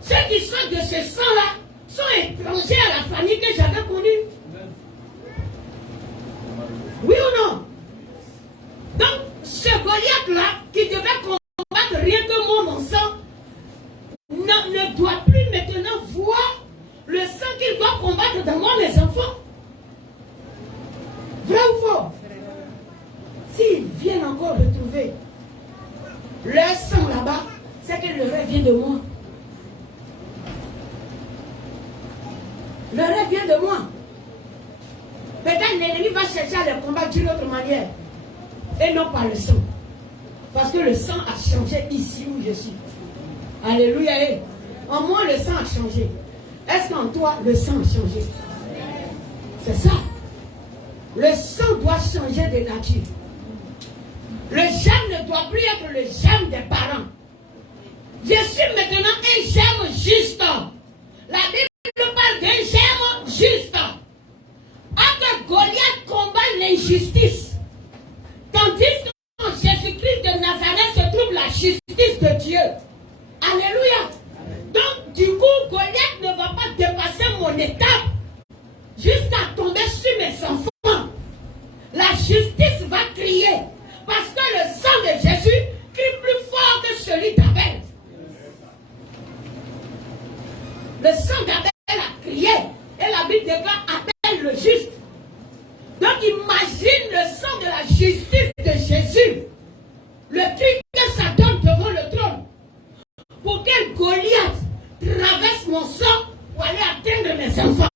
ceux qui sortent de ce sang-là sont étrangers à la famille que j'avais connue. Oui ou non? Donc ce Goliath-là, qui devait combattre rien que mon sang, ne doit plus maintenant voir le sang qu'il doit combattre dans moi, mes enfants. Vrai ou faux? S'ils viennent encore retrouver leur sang là-bas, c'est que le rêve vient de moi. Le rêve vient de moi. Peut-être l'ennemi va chercher à les combattre d'une autre manière. Et non par le sang. Parce que le sang a changé ici où je suis. Alléluia. En moi, le sang a changé. Est-ce qu'en toi, le sang a changé? C'est ça. Le sang doit changer de nature. Le germe ne doit plus être le germe des parents. Je suis maintenant un germe juste. La Bible parle d'un germe juste. Quand Goliath combat l'injustice, tandis qu'en Jésus-Christ de Nazareth se trouve la justice de Dieu. Alléluia. Donc, du coup, Goliath ne va pas dépasser mon étape jusqu'à tomber sur mes enfants. La justice va crier. Parce que le sang de Jésus crie plus fort que celui d'Abel. Le sang d'Abel a crié. Et la Bible déclare Abel le juste. Donc imagine le sang de la justice de Jésus. Le cri que ça donne devant le trône. Pour que Goliath traverse mon sang pour aller atteindre mes enfants.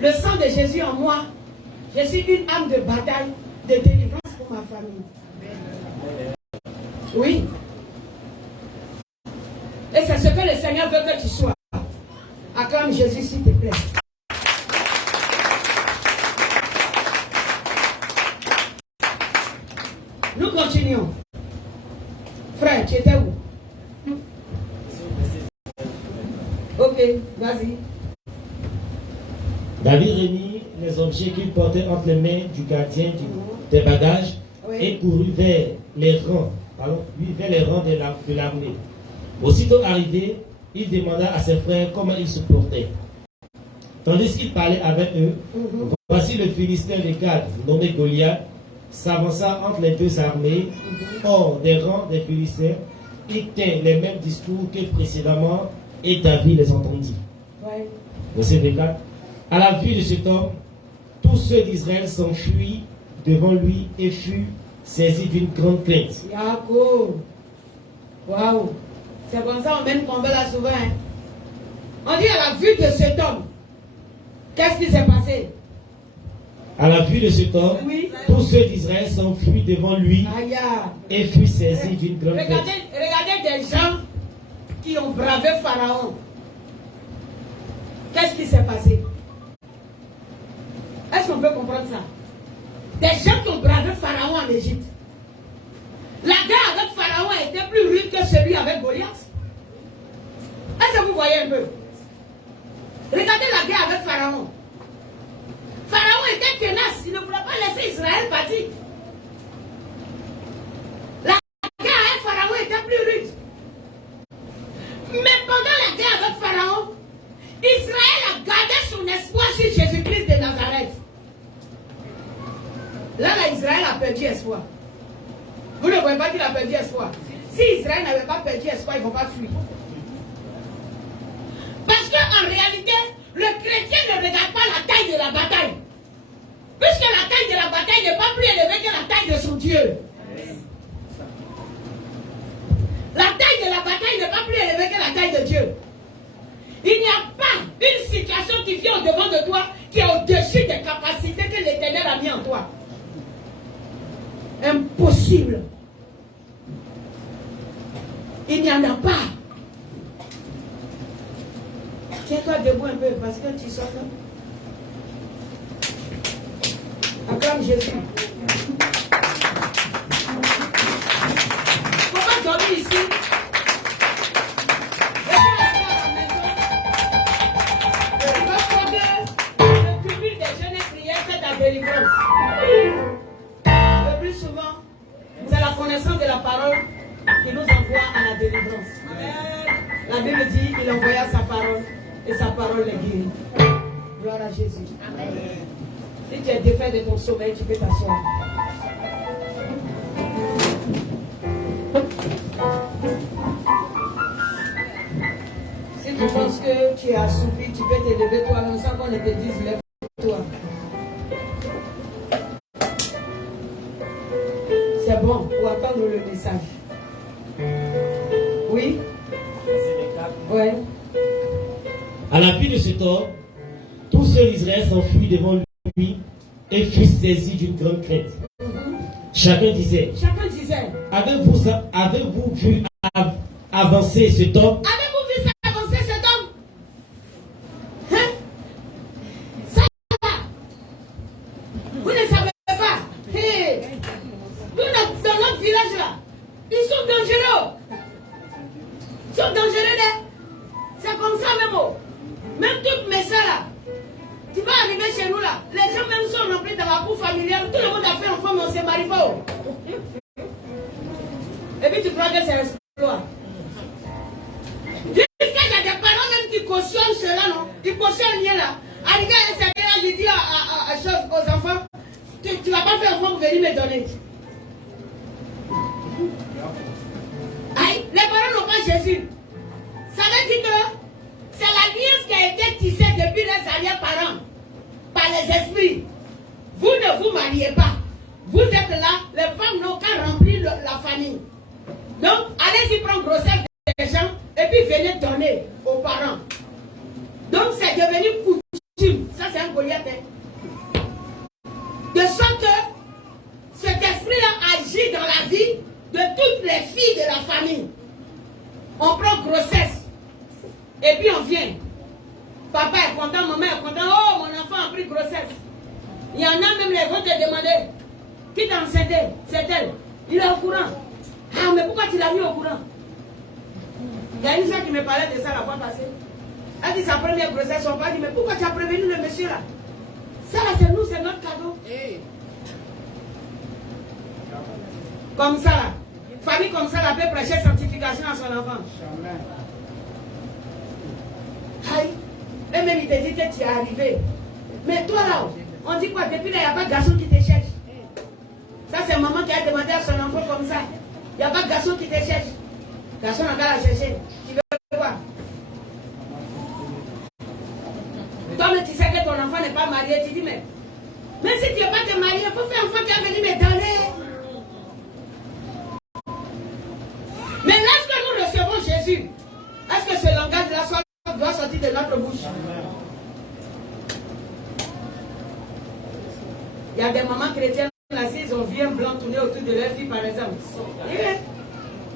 Le sang de Jésus en moi. Je suis une âme de bataille, de délivrance pour ma famille. Oui. Et c'est ce que le Seigneur veut que tu sois. Acclame Jésus, s'il te plaît. Nous continuons. Frère, tu étais où? Ok, vas-y. David remit les objets qu'il portait entre les mains du gardien des bagages et courut vers les rangs, de l'armée. Aussitôt arrivé, il demanda à ses frères comment ils se portaient. Tandis qu'il parlait avec eux, voici le Philistin de Gad, nommé Goliath, s'avança entre les deux armées, hors des rangs des Philistins. Il tint les mêmes discours que précédemment, et David les entendit. Verset 24. À la vue de cet homme, tous ceux d'Israël s'enfuient devant lui et furent saisis d'une grande crainte. Yacoub. Waouh. C'est comme ça on mène combat là souvent. Hein? On dit à la vue de cet homme. Qu'est-ce qui s'est passé? À la vue de cet homme, tous ceux d'Israël s'enfuient devant lui et furent saisis d'une grande crainte. Regardez des gens qui ont bravé Pharaon. Qu'est-ce qui s'est passé? Est-ce qu'on peut comprendre ça? Des gens qui ont bravé Pharaon en Égypte. La guerre avec Pharaon était plus rude que celui avec Goliath. Est-ce que vous voyez un peu? Regardez la guerre avec Pharaon. Pharaon était tenace, il ne voulait pas laisser Israël partir. La guerre avec Pharaon était plus rude. Mais pendant la guerre avec Pharaon, Israël a gardé son espoir sur Jésus-Christ de Nazareth. Là, Israël a perdu espoir. Vous ne voyez pas qu'il a perdu espoir. Si Israël n'avait pas perdu espoir, ils ne vont pas fuir. Parce qu'en réalité, le chrétien ne regarde pas la taille de la bataille. Puisque la taille de la bataille n'est pas plus élevée que la taille de son Dieu. la taille de Dieu. Il n'y a pas une situation qui vient au-devant de toi qui est au-dessus des capacités que l'Éternel a mis en toi. Impossible. Il n'y en a pas. Tiens-toi debout un peu parce que tu sors là. Acclame Jésus. Comment dormir ici? Le cumul des jeûnes et prières, c'est ta délivrance. Le plus souvent, c'est la connaissance de la parole qui nous envoie à la délivrance. La Bible dit qu'il envoya sa parole et sa parole les guérit. Gloire à Jésus. Amen. Si tu es défait de ton sommeil, tu peux t'asseoir. Si tu penses que tu es assoupi, tu peux te lever toi-même sans qu'on ne te dise lève-toi. C'est bon pour entendre le message. Oui? Oui. À la vue de cet homme, tous ceux d'Israël s'enfuient devant lui et furent saisis d'une grande crainte. Chacun disait, avez-vous vu avancer cet homme? Avez-vous vu avancer cet homme? Hein? Ça va. Vous ne savez pas. Hey. Nous, dans notre village là, ils sont dangereux. Ils sont dangereux. C'est comme ça même. Même toutes mes soeurs là. Tu vas arriver chez nous là, les gens même sont remplis dans la cour familiale, tout le monde a fait un enfant mais on ne se marie pas. Et puis tu crois que c'est un exploit. Jusqu'à il y a des parents même qui cautionnent cela, non? Ils cautionnent rien là. Arrivé à un certain âge, il dit aux enfants, tu vas pas faire enfant pour venir me donner. Aïe, les parents n'ont pas Jésus. Ça veut dire que c'est l'alliance qui a été tissée depuis les arrière-parents, par les esprits. Vous ne vous mariez pas. Vous êtes là, les femmes n'ont qu'à remplir la famille. Donc, allez-y prendre grossesse des gens et puis venez donner aux parents. Donc, c'est devenu coutume. Ça, c'est un Goliath. De sorte que cet esprit-là agit dans la vie de toutes les filles de la famille. On prend grossesse. Et puis on vient. Papa est content, maman est content. Oh, mon enfant a pris grossesse. Il y en a même les vont te demander qui t'a enceinté? C'est elle. Il est au courant. Ah, mais pourquoi tu l'as mis au courant? Il y a une soeur qui me parlait de ça la fois passée. Elle dit sa première grossesse, on va dire, mais pourquoi tu as prévenu le monsieur là? Ça là, c'est nous, c'est notre cadeau. Comme ça là. Famille comme ça, là, peut prêcher sanctification à son enfant. Aïe. Et même il te dit que tu es arrivé. Mais toi là, on dit quoi? Depuis là, il n'y a pas de garçon qui te cherche. Ça, c'est maman qui a demandé à son enfant comme ça. Il n'y a pas de garçon qui te cherche. Garçon n'a qu'à la chercher. Tu veux quoi? Toi, mais tu sais que ton enfant n'est pas marié. Tu dis, mais si tu ne veux pas te marier, il faut faire un enfant qui a venu me donner. Mais lorsque nous recevons Jésus, est-ce que ce langage-là doit sortir de notre bouche? Il y a des mamans chrétiennes là, s'ils ont vu un blanc tourner autour de leur fille, par exemple.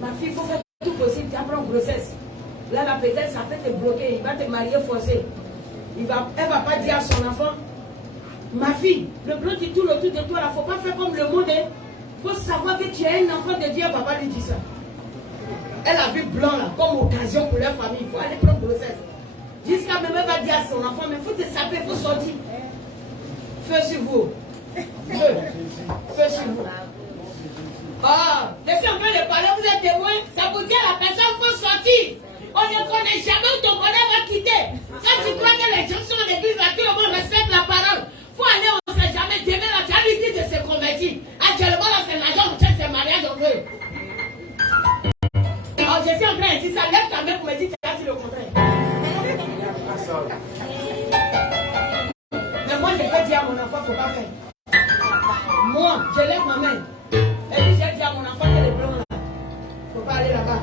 Ma fille, il faut faire tout possible, tu apprends grossesse. Là, peut-être, ça peut te bloquer, il va te marier forcé. Elle ne va pas dire à son enfant, ma fille, le blanc qui tourne autour de toi, il ne faut pas faire comme le monde. Il faut savoir que tu es un enfant de Dieu, elle ne va pas lui dire ça. Elle a vu blanc là, comme occasion pour leur famille. Il faut aller prendre grossesse. Jusqu'à même elle va dire à son enfant, mais il faut te saper, il faut sortir. Feu sur vous. Feu sur vous. Ah, je suis en train de parler, vous êtes témoin. Ça vous dit à la personne, il faut sortir. On ne connaît jamais où ton bonheur va quitter. Quand tu crois que les gens sont à l'église, là, tout le monde respecte la parole. Il faut aller, on ne sait jamais. Demain, là, tu as lui dit de se convertir. Actuellement, là, c'est l'argent, c'est mariage, on veut. Alors, je suis en train de dire ça. Lève ta main pour me dire, tu as dit le contraire. Mais moi, je peux dire à mon enfant, il ne faut pas faire. Moi, je lève ma main. Et puis, j'ai dit à mon enfant que les blancs là, il ne faut pas aller là-bas.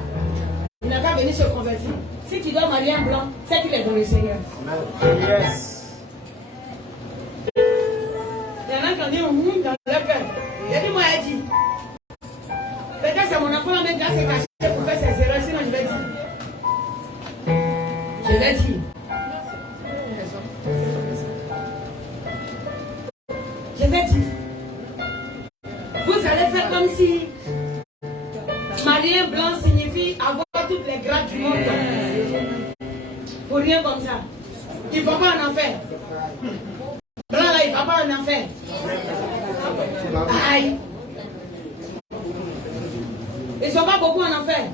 Il n'a qu'à venir se convertir. Si tu dois marier un blanc, c'est qu'il est dans le Seigneur. Yes. Il y en a qui ont dit oui dans leur cœur. J'ai dit, moi, elle dit. Peut-être c'est mon enfant là même qui a s'est caché pour faire ses erreurs, sinon je vais dire. Je vais dire. Je vais dire. Vous allez faire comme si marier blanc signifie avoir toutes les grâces du monde. Pour rien comme ça. Il ne va pas en enfer. Blanc là, il ne va pas en enfer. Aïe. Ils ne sont pas beaucoup en enfer.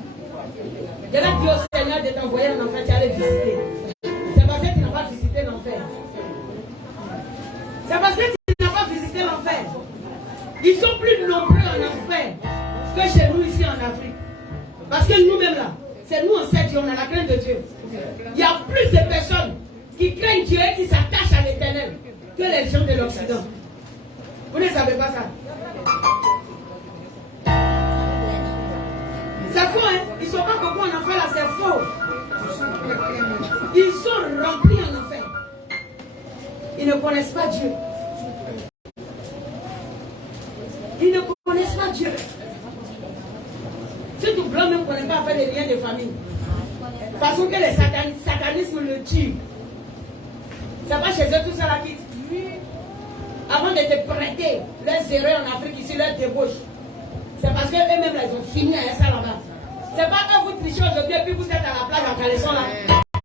Il y en a qui au Seigneur de t'envoyer en enfer, tu allais visiter. C'est parce que tu n'as pas visité l'enfer. C'est parce que tu n'as pas visité l'enfer. Ils sont plus nombreux en enfer que chez nous ici en Afrique. Parce que nous-mêmes là, c'est nous on sait Dieu, on a la crainte de Dieu. Il y a plus de personnes qui craignent Dieu et qui s'attachent à l'éternel que les gens de l'Occident. Vous ne savez pas ça? C'est faux, hein? Ils ne sont pas beaucoup en enfer là, c'est faux. Ils sont remplis en enfer. Ils ne connaissent pas Dieu. Ils ne connaissent pas Dieu. Si tout blanc ne connaît pas faire des liens de famille, façon que les satanisme le tue. C'est pas chez eux tout ça la quitte. Avant de te prêter leurs erreurs en Afrique, ici, leur débauche. C'est parce qu'eux-mêmes, ils ont fini à ça là-bas. C'est pas que vous trichez aujourd'hui et puis vous êtes à la plage en caleçon là.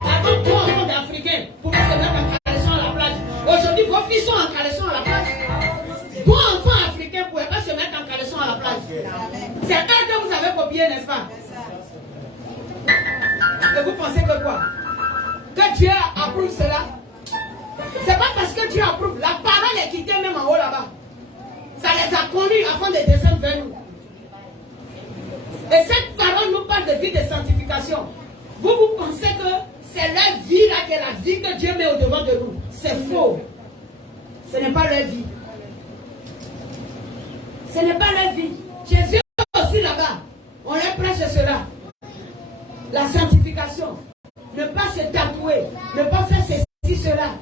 Avant, toi, enfants d'Africains, pouvaient se mettre en caleçon à la plage. Aujourd'hui, vos filles sont en caleçon à la plage. Toi, enfants africains, ne pouvez pas se mettre en caleçon à la plage. C'est un que vous avez copié, n'est-ce pas? Et vous pensez que quoi? Que Dieu approuve cela? C'est pas parce que Dieu approuve. La parole est quittée même en haut là-bas. Ça les a conduits afin de descendre vers nous. Et cette parole nous parle de vie de sanctification. Vous pensez que c'est leur vie là qui est la vie que Dieu met au devant de nous. C'est faux. Ce n'est pas leur vie. Ce n'est pas leur vie. Jésus aussi là-bas. On leur prêche cela. La sanctification. Ne pas se tatouer. Ne pas faire ceci, cela.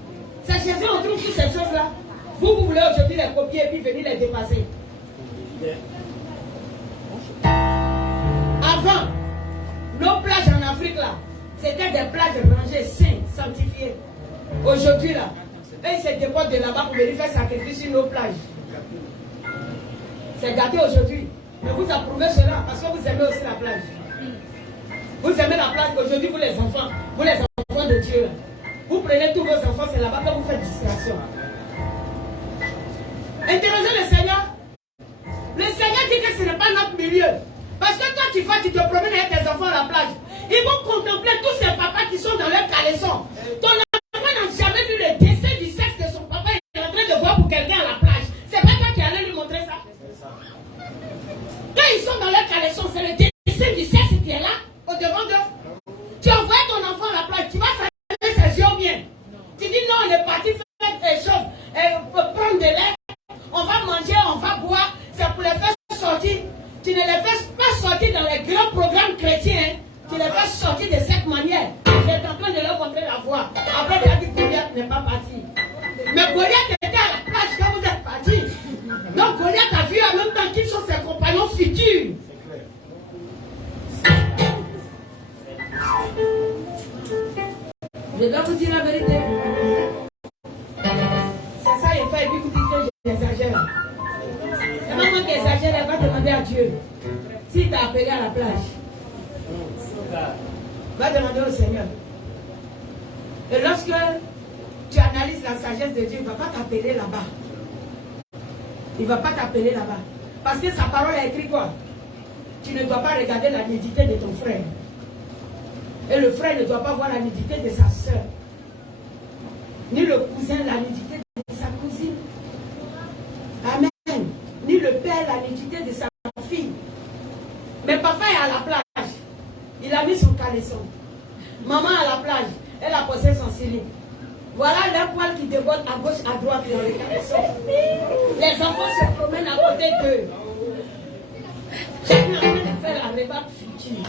C'est Jésus, on trouve toutes ces choses-là. Vous voulez aujourd'hui les copier et puis venir les dépasser. Avant, nos plages en Afrique là, c'était des plages rangées, saintes, sanctifiées. Aujourd'hui là, eux ils se déportent de là-bas pour venir faire sacrifice sur nos plages. C'est gâté aujourd'hui. Mais vous approuvez cela parce que vous aimez aussi la plage. Vous aimez la plage aujourd'hui, vous les enfants de Dieu là. Vous prenez tous vos enfants, c'est là-bas que vous faites distraction. Interrogez le Seigneur. Le Seigneur dit que ce n'est pas notre milieu. Parce que quand tu vas, tu te promènes avec tes enfants à la plage. Ils vont contempler tous ces papas qui sont dans leur caleçon. Ton enfant n'a jamais vu le dessin du sexe de son papa. Il est en train de voir pour quelqu'un à la plage. C'est pas toi qui allais lui montrer ça. Quand ils sont dans leur caleçon, c'est le dessin du sexe qui est là, au devant d'eux. Tu envoies ton enfant à la plage, tu vas fermer ses yeux bien. Tu dis non, on est parti faire des choses, prendre de l'air, on va manger, on va boire, c'est pour les faire sortir. Tu ne les fais pas sortir dans les grands programmes chrétiens, tu les fais sortir de cette manière. J'étais en train de leur montrer la voie. Après, tu as dit que Goliath n'est pas parti. Mais Goliath était à la plage quand vous êtes parti. Donc Goliath a vu en même temps qu'ils sont ses compagnons futurs. Je dois vous dire la vérité. C'est ça, il fait, et puis vous dites que j'exagère. C'est pas moi qui exagère, elle va demander à Dieu. S'il t'a appelé à la plage, va demander au Seigneur. Et lorsque tu analyses la sagesse de Dieu, il ne va pas t'appeler là-bas. Il ne va pas t'appeler là-bas. Parce que sa parole a écrit quoi? Tu ne dois pas regarder la nudité de ton frère. Et le frère ne doit pas voir la nudité de sa soeur. Ni le cousin la nudité de sa cousine. Amen. Ni le père la nudité de sa fille. Mais papa est à la plage. Il a mis son caleçon. Maman à la plage. Elle a posé son cilice. Voilà leur poil qui déborde à gauche, à droite dans le caleçon. Les enfants se promènent à côté d'eux. Chacun est en train de faire la rébate future.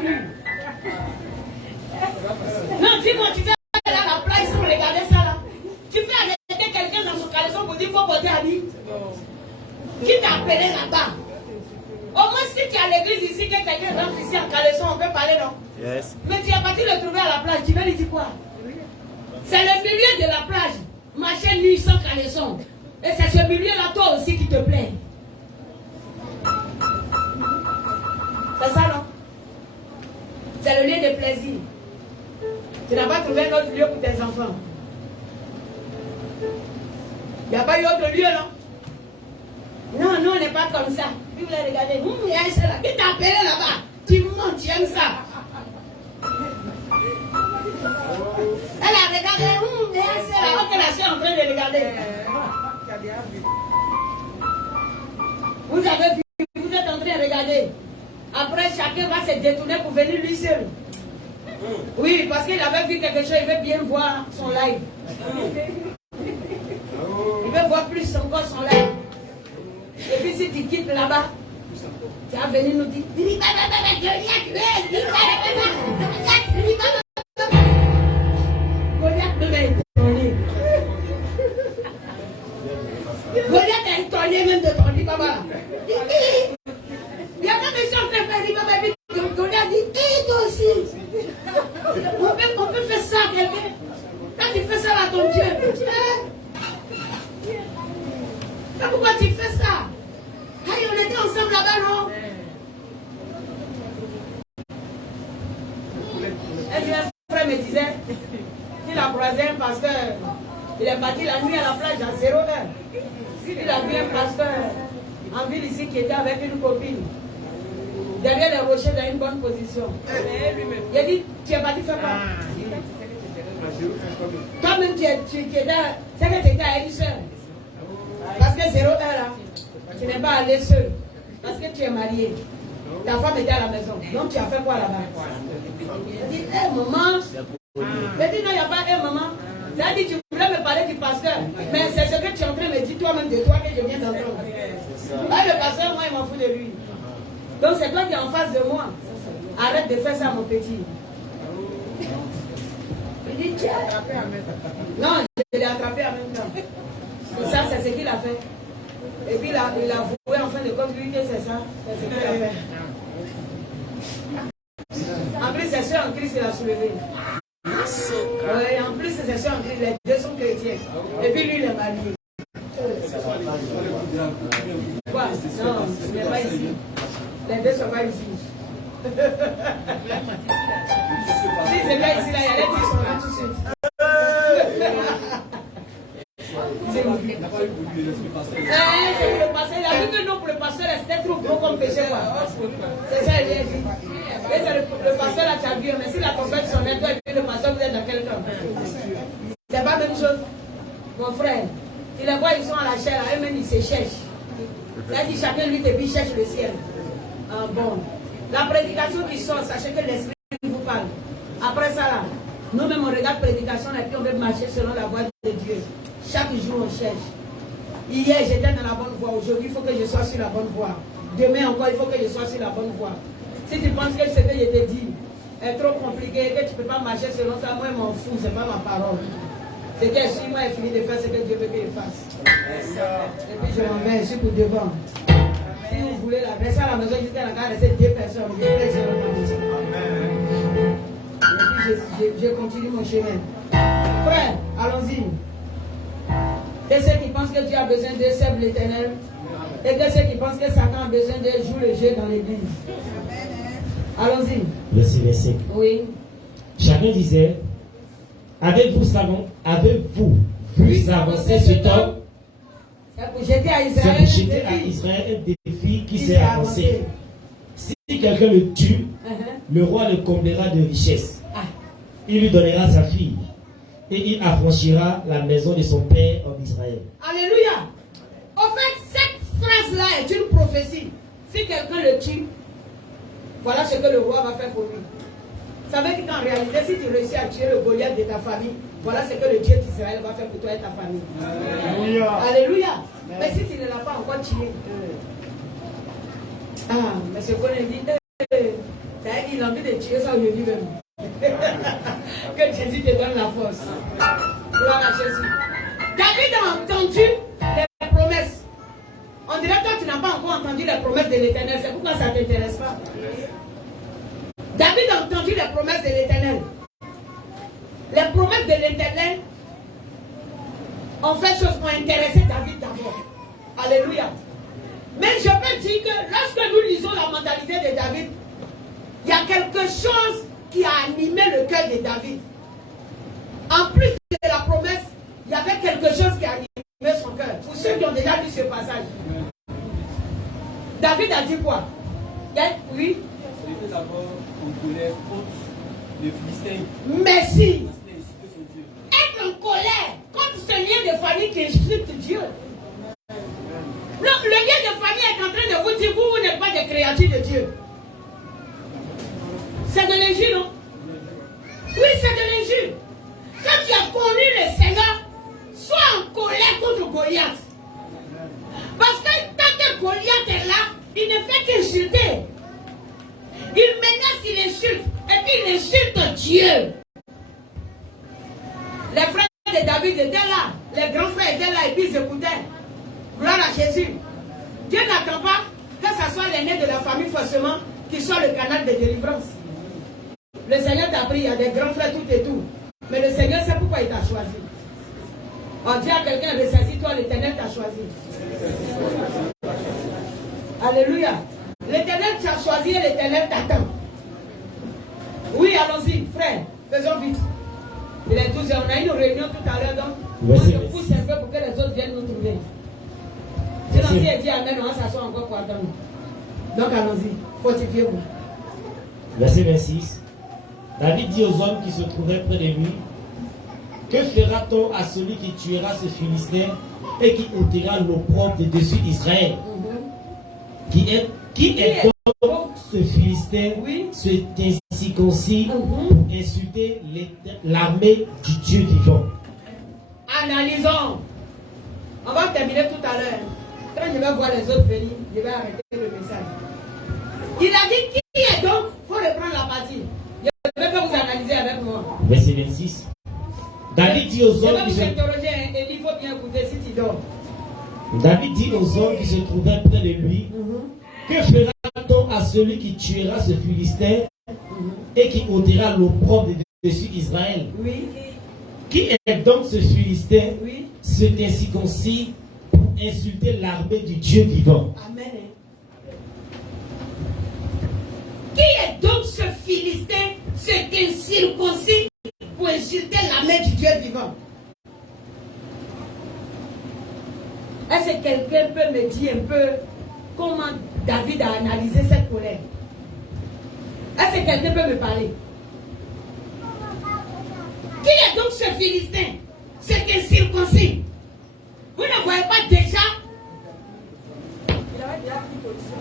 plus. Non, dis-moi, tu fais à la plage sans regarder ça là. Tu fais arrêter quelqu'un dans son caleçon pour dire qu'il faut porter habit. Qui t'a appelé là-bas? Au moins si tu es à l'église ici, que quelqu'un rentre ici en caleçon, on peut parler, non? Yes. Mais tu es parti le trouver à la plage, tu vas lui dire quoi? C'est le milieu de la plage, marcher nu sans caleçon. Et c'est ce milieu-là, toi aussi, qui te plaît. C'est ça, non? C'est le lieu de plaisir. Tu n'as pas trouvé un autre lieu pour tes enfants. Il n'y a pas eu autre lieu, non? Non, nous, on n'est pas comme ça. Puis vous les regardez. Il y a un seul là. Qui t'a appelé là-bas? Tu mens, tu aimes ça. Elle a regardé. Il y a un seul là. Ok, la soeur est en train de regarder. Vous avez vu, vous êtes en train de regarder. Après, chacun va se détourner pour venir lui seul. Oui, parce qu'il avait vu quelque chose, il veut bien voir son live. Il veut voir plus encore son live. Et puis si tu quittes là-bas, tu vas venir nous dire Goliath peut m'étonner. Goliath a étonné même de ton lit, papa. Il y a pas de chance de faire riba, mais Goliath dit, toi aussi. On peut faire ça à quelqu'un. Quand tu fais ça à ton Dieu, pourquoi tu fais ça? Hey, on était ensemble là-bas, non? Un frère me disait qu'il a croisé un pasteur. Il est parti la nuit à la plage à 0 heure. Il a vu un pasteur en ville ici qui était avec une copine. Derrière les rochers dans une bonne position. Il a dit, tu es parti faire quoi? Toi-même, tu étais, c'est que tu étais à une seule. Parce que 0 heure là, tu n'es pas allé seul. Parce que tu es marié. Ta femme était à la maison. Donc tu as fait quoi là-bas? Il dit, hé maman. Il dit, non, il n'y a pas hé maman. Il a dit, tu voulais me parler du pasteur. Mais c'est ce que tu es en train de me dire toi-même de toi que je viens d'entendre. Là, le pasteur, moi, il m'en fout de lui. Donc c'est toi qui es en face de moi. Arrête de faire ça, mon petit. Il dit, tiens. Non, je l'ai attrapé en même temps. Et ça, c'est ce qu'il a fait. Et puis il a voué en fin de compte, lui, que c'est ça. C'est ce qu'il a fait. En plus, c'est sûr en Christ, il a soulevé. Oui, en plus, c'est sûr en Christ, les deux sont chrétiens. Et puis lui, il est marié. Quoi? Non, il n'est pas ici. Les deux ne sont pas ici. Si c'est bien ici, là, il y a les deux qui sont là tout de suite. C'est le pasteur. Il a vu que nous, pour le pasteur, c'était trop gros comme péché. C'est ça, il a dit. Et c'est le pasteur là, tu as vu, mais si la confesse son aide, toi et puis le pasteur, vous êtes dans quel camp? C'est pas la même chose. Mon frère, tu les vois, ils sont à la chair, eux-mêmes, ils se cherchent. Il a dit, chacun lui et puis cherche le ciel. Ah, bon. La prédication qui sort, sachez que l'esprit vous parle. Après ça, là, nous-mêmes, on regarde prédication et puis on veut marcher selon la voie de Dieu. Chaque jour, on cherche. Hier, j'étais dans la bonne voie. Aujourd'hui, il faut que je sois sur la bonne voie. Demain encore, il faut que je sois sur la bonne voie. Si tu penses que ce que je te dis est trop compliqué, que tu ne peux pas marcher selon ça, moi, je m'en fous. Ce n'est pas ma parole. C'est que si moi, j'ai fini de faire ce que Dieu veut que je fasse. Et puis, je m'en vais, je suis pour devant. Si vous voulez la rester à la maison, j'étais dans la rester 2 personnes. Et puis, je continue mon chemin. Frère, allons-y. Et ceux qui pensent que Dieu a besoin de servent l'Éternel. Et que ceux qui pensent que Satan a besoin de jouer le jeu dans l'église. Allons-y. Verset 25. Oui. Chacun disait, avez-vous vu avancer cet homme? C'est pour jeter à C'est Israël pour jeter à Israël un défi qui s'est avancé. Si quelqu'un le tue, le roi le comblera de richesses. Il lui donnera sa fille. Et il affranchira la maison de son père en Israël. Alléluia. En fait, cette phrase-là est une prophétie. Si quelqu'un le tue, voilà ce que le roi va faire pour lui. Ça veut dire qu'en réalité, si tu réussis à tuer le Goliath de ta famille, voilà ce que le Dieu d'Israël va faire pour toi et ta famille. Alléluia. Alléluia. Mais si tu ne l'as pas encore tué, mais ce qu'on dit, c'est-à-dire qu'il il a envie de tuer ça aujourd'hui même. Que Jésus te donne la force. Gloire à Jésus. David a entendu les promesses. On dirait que toi, tu n'as pas encore entendu les promesses de l'Éternel. C'est pourquoi ça ne t'intéresse pas. David a entendu les promesses de l'Éternel. Les promesses de l'Éternel ont fait chose, ont intéressé David d'abord. Alléluia. Mais je peux dire que lorsque nous lisons la mentalité de David, il y a quelque chose qui a animé le cœur de David. En plus de la promesse, il y avait quelque chose qui a animé son cœur. Pour ceux qui ont déjà lu ce passage. David a dit quoi? Oui. Il était d'abord en colère contre les Philistins. Merci. Être en colère contre ce lien de famille qui insulte Dieu. Non, le lien de famille est en train de vous dire, vous n'êtes pas des créatures de Dieu. C'est de l'injure, non? Oui, c'est de l'injure. Quand tu as connu le Seigneur, sois en colère contre Goliath. Parce que tant que Goliath est là, il ne fait qu'insulter. Il menace, il insulte. Et puis il insulte Dieu. Les frères de David étaient là. Les grands frères étaient là et puis ils écoutaient. Gloire à Jésus. Dieu n'attend pas que ce soit l'aîné de la famille forcément qui soit le canal de délivrance. Le Seigneur t'a pris, il y a des grands frères tout et tout. Mais le Seigneur sait pourquoi il t'a choisi. On dit à quelqu'un, ressaisis-toi, l'Éternel t'a choisi. Alléluia. L'Éternel t'a choisi et l'Éternel t'attend. Oui, allons-y, frère, faisons vite. Il est 12 heures, on a eu une réunion tout à l'heure, donc on se pousse un peu pour que les autres viennent nous trouver. Sinon, si elle dit Amen, on va s'asseoir encore pour attendre. Donc allons-y, fortifiez-vous. Verset 26. David dit aux hommes qui se trouvaient près de lui, que fera-t-on à celui qui tuera ce Philistin et qui ôtera l'opprobre de dessus d'Israël? Qui est donc ce Philistin, cet incirconcis, pour insulter l'armée du Dieu vivant? Analysons. On va terminer tout à l'heure. Quand je vais voir les autres venir, je vais arrêter le message. Il a dit qui est donc? Il faut reprendre la partie. Je ne vais pas vous analyser avec moi. Verset 26. David dit aux hommes qui se... Il faut bien écouter si tu dors. David dit aux hommes qui se trouvaient près de lui, que fera-t-on à celui qui tuera ce Philistin et qui ôtera l'opprobre de dessus Israël? Oui. Qui est donc ce Philistin, oui, cet incirconcis, pour insulter l'armée du Dieu vivant? Amen. Qui est donc ce Philistin, cet incirconcis, pour insulter l'armée du Dieu vivant? Est-ce que quelqu'un peut me dire un peu comment David a analysé cette colère? Est-ce que quelqu'un peut me parler? Qui est donc ce Philistin, cet incirconcis? Vous ne voyez pas déjà? Il avait déjà pris position.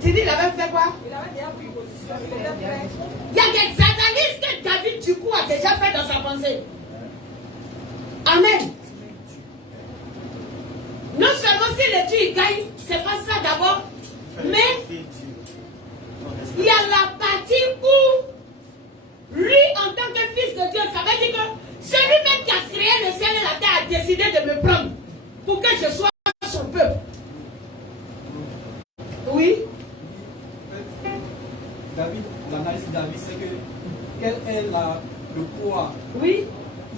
Tu dis, il avait fait quoi? Il avait déjà pris position. Il y a des analyses que David, du coup, a déjà fait dans sa pensée. Amen. Non seulement si le Dieu gagne, c'est pas ça d'abord, mais il y a la partie où lui, en tant que fils de Dieu, ça veut dire que celui-même qui a créé le ciel et la terre a décidé de me prendre pour que je sois son peuple. Oui. David, l'analyse de David, c'est que quel est le poids? Oui.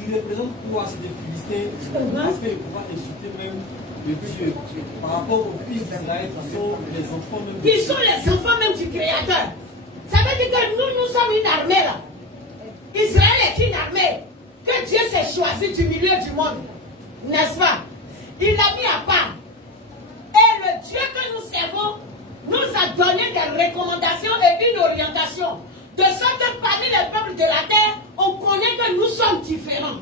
Il représente quoi ces Philistins? Parce qu'il ne faut pas insulter même le Dieu. Par rapport aux fils d'Israël, qui sont les enfants même. Qui sont les enfants même du Créateur. Ça veut dire que nous sommes une armée là. Israël est une armée que Dieu s'est choisi du milieu du monde. N'est-ce pas? Il l'a mis à part. Et le Dieu que nous servons nous a donné des recommandations et une orientation. De sorte que parmi les peuples de la terre, on connaît que nous sommes différents.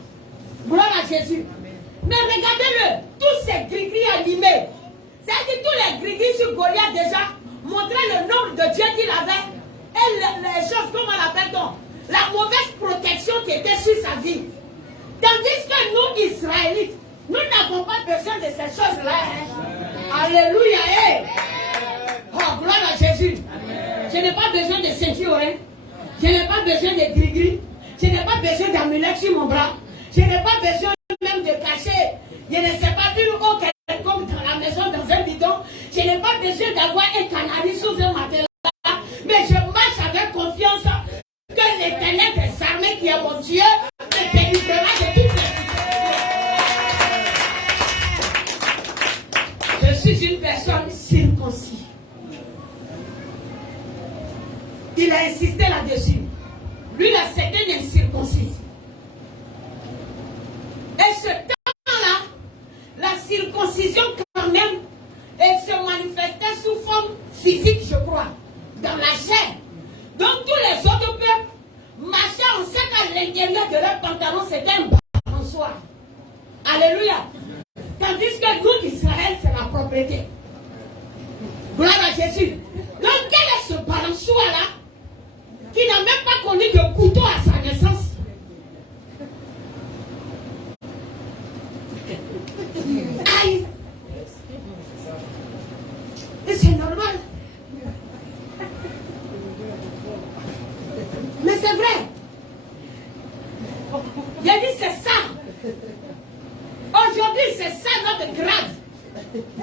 Gloire à Jésus. Mais regardez-le, tous ces gris-gris animés. C'est-à-dire tous les gris-gris sur Goliath déjà montraient le nombre de dieux qu'il avait. Et les choses, comment l'appelle-t-on? La mauvaise protection qui était sur sa vie. Tandis que nous, Israélites, nous n'avons pas besoin de ces choses-là. Hein? Alléluia. gloire à Jésus. Amen. Je n'ai pas besoin de ceinture, hein. Je n'ai pas besoin de gris-gris. Je n'ai pas besoin d'amulette sur mon bras. Je n'ai pas besoin même de cacher. Je ne sais pas une eau quelconque dans la maison, dans un bidon. Je n'ai pas besoin d'avoir un canari sous un matelas. Mais je marche avec confiance que l'Éternel des armées, qui est mon Dieu, me délivrera de toutes les situations. Je suis une personne circoncis. Il a insisté là-dessus. Lui, là, c'était une incirconcise. Et ce temps-là, la circoncision, quand même, elle se manifestait sous forme physique, je crois, dans la chair. Donc, tous les autres peuples marchaient, on sait qu'à l'intérieur de leur pantalon, c'était un balançoire. Alléluia. Tandis que nous, Israël, c'est la propriété. Gloire à Jésus. Donc, quel est ce balançoire-là qui n'a même pas connu de couteau à sa naissance? Aïe! Et c'est normal. Mais c'est vrai. Il a dit c'est ça. Aujourd'hui, c'est ça notre grade.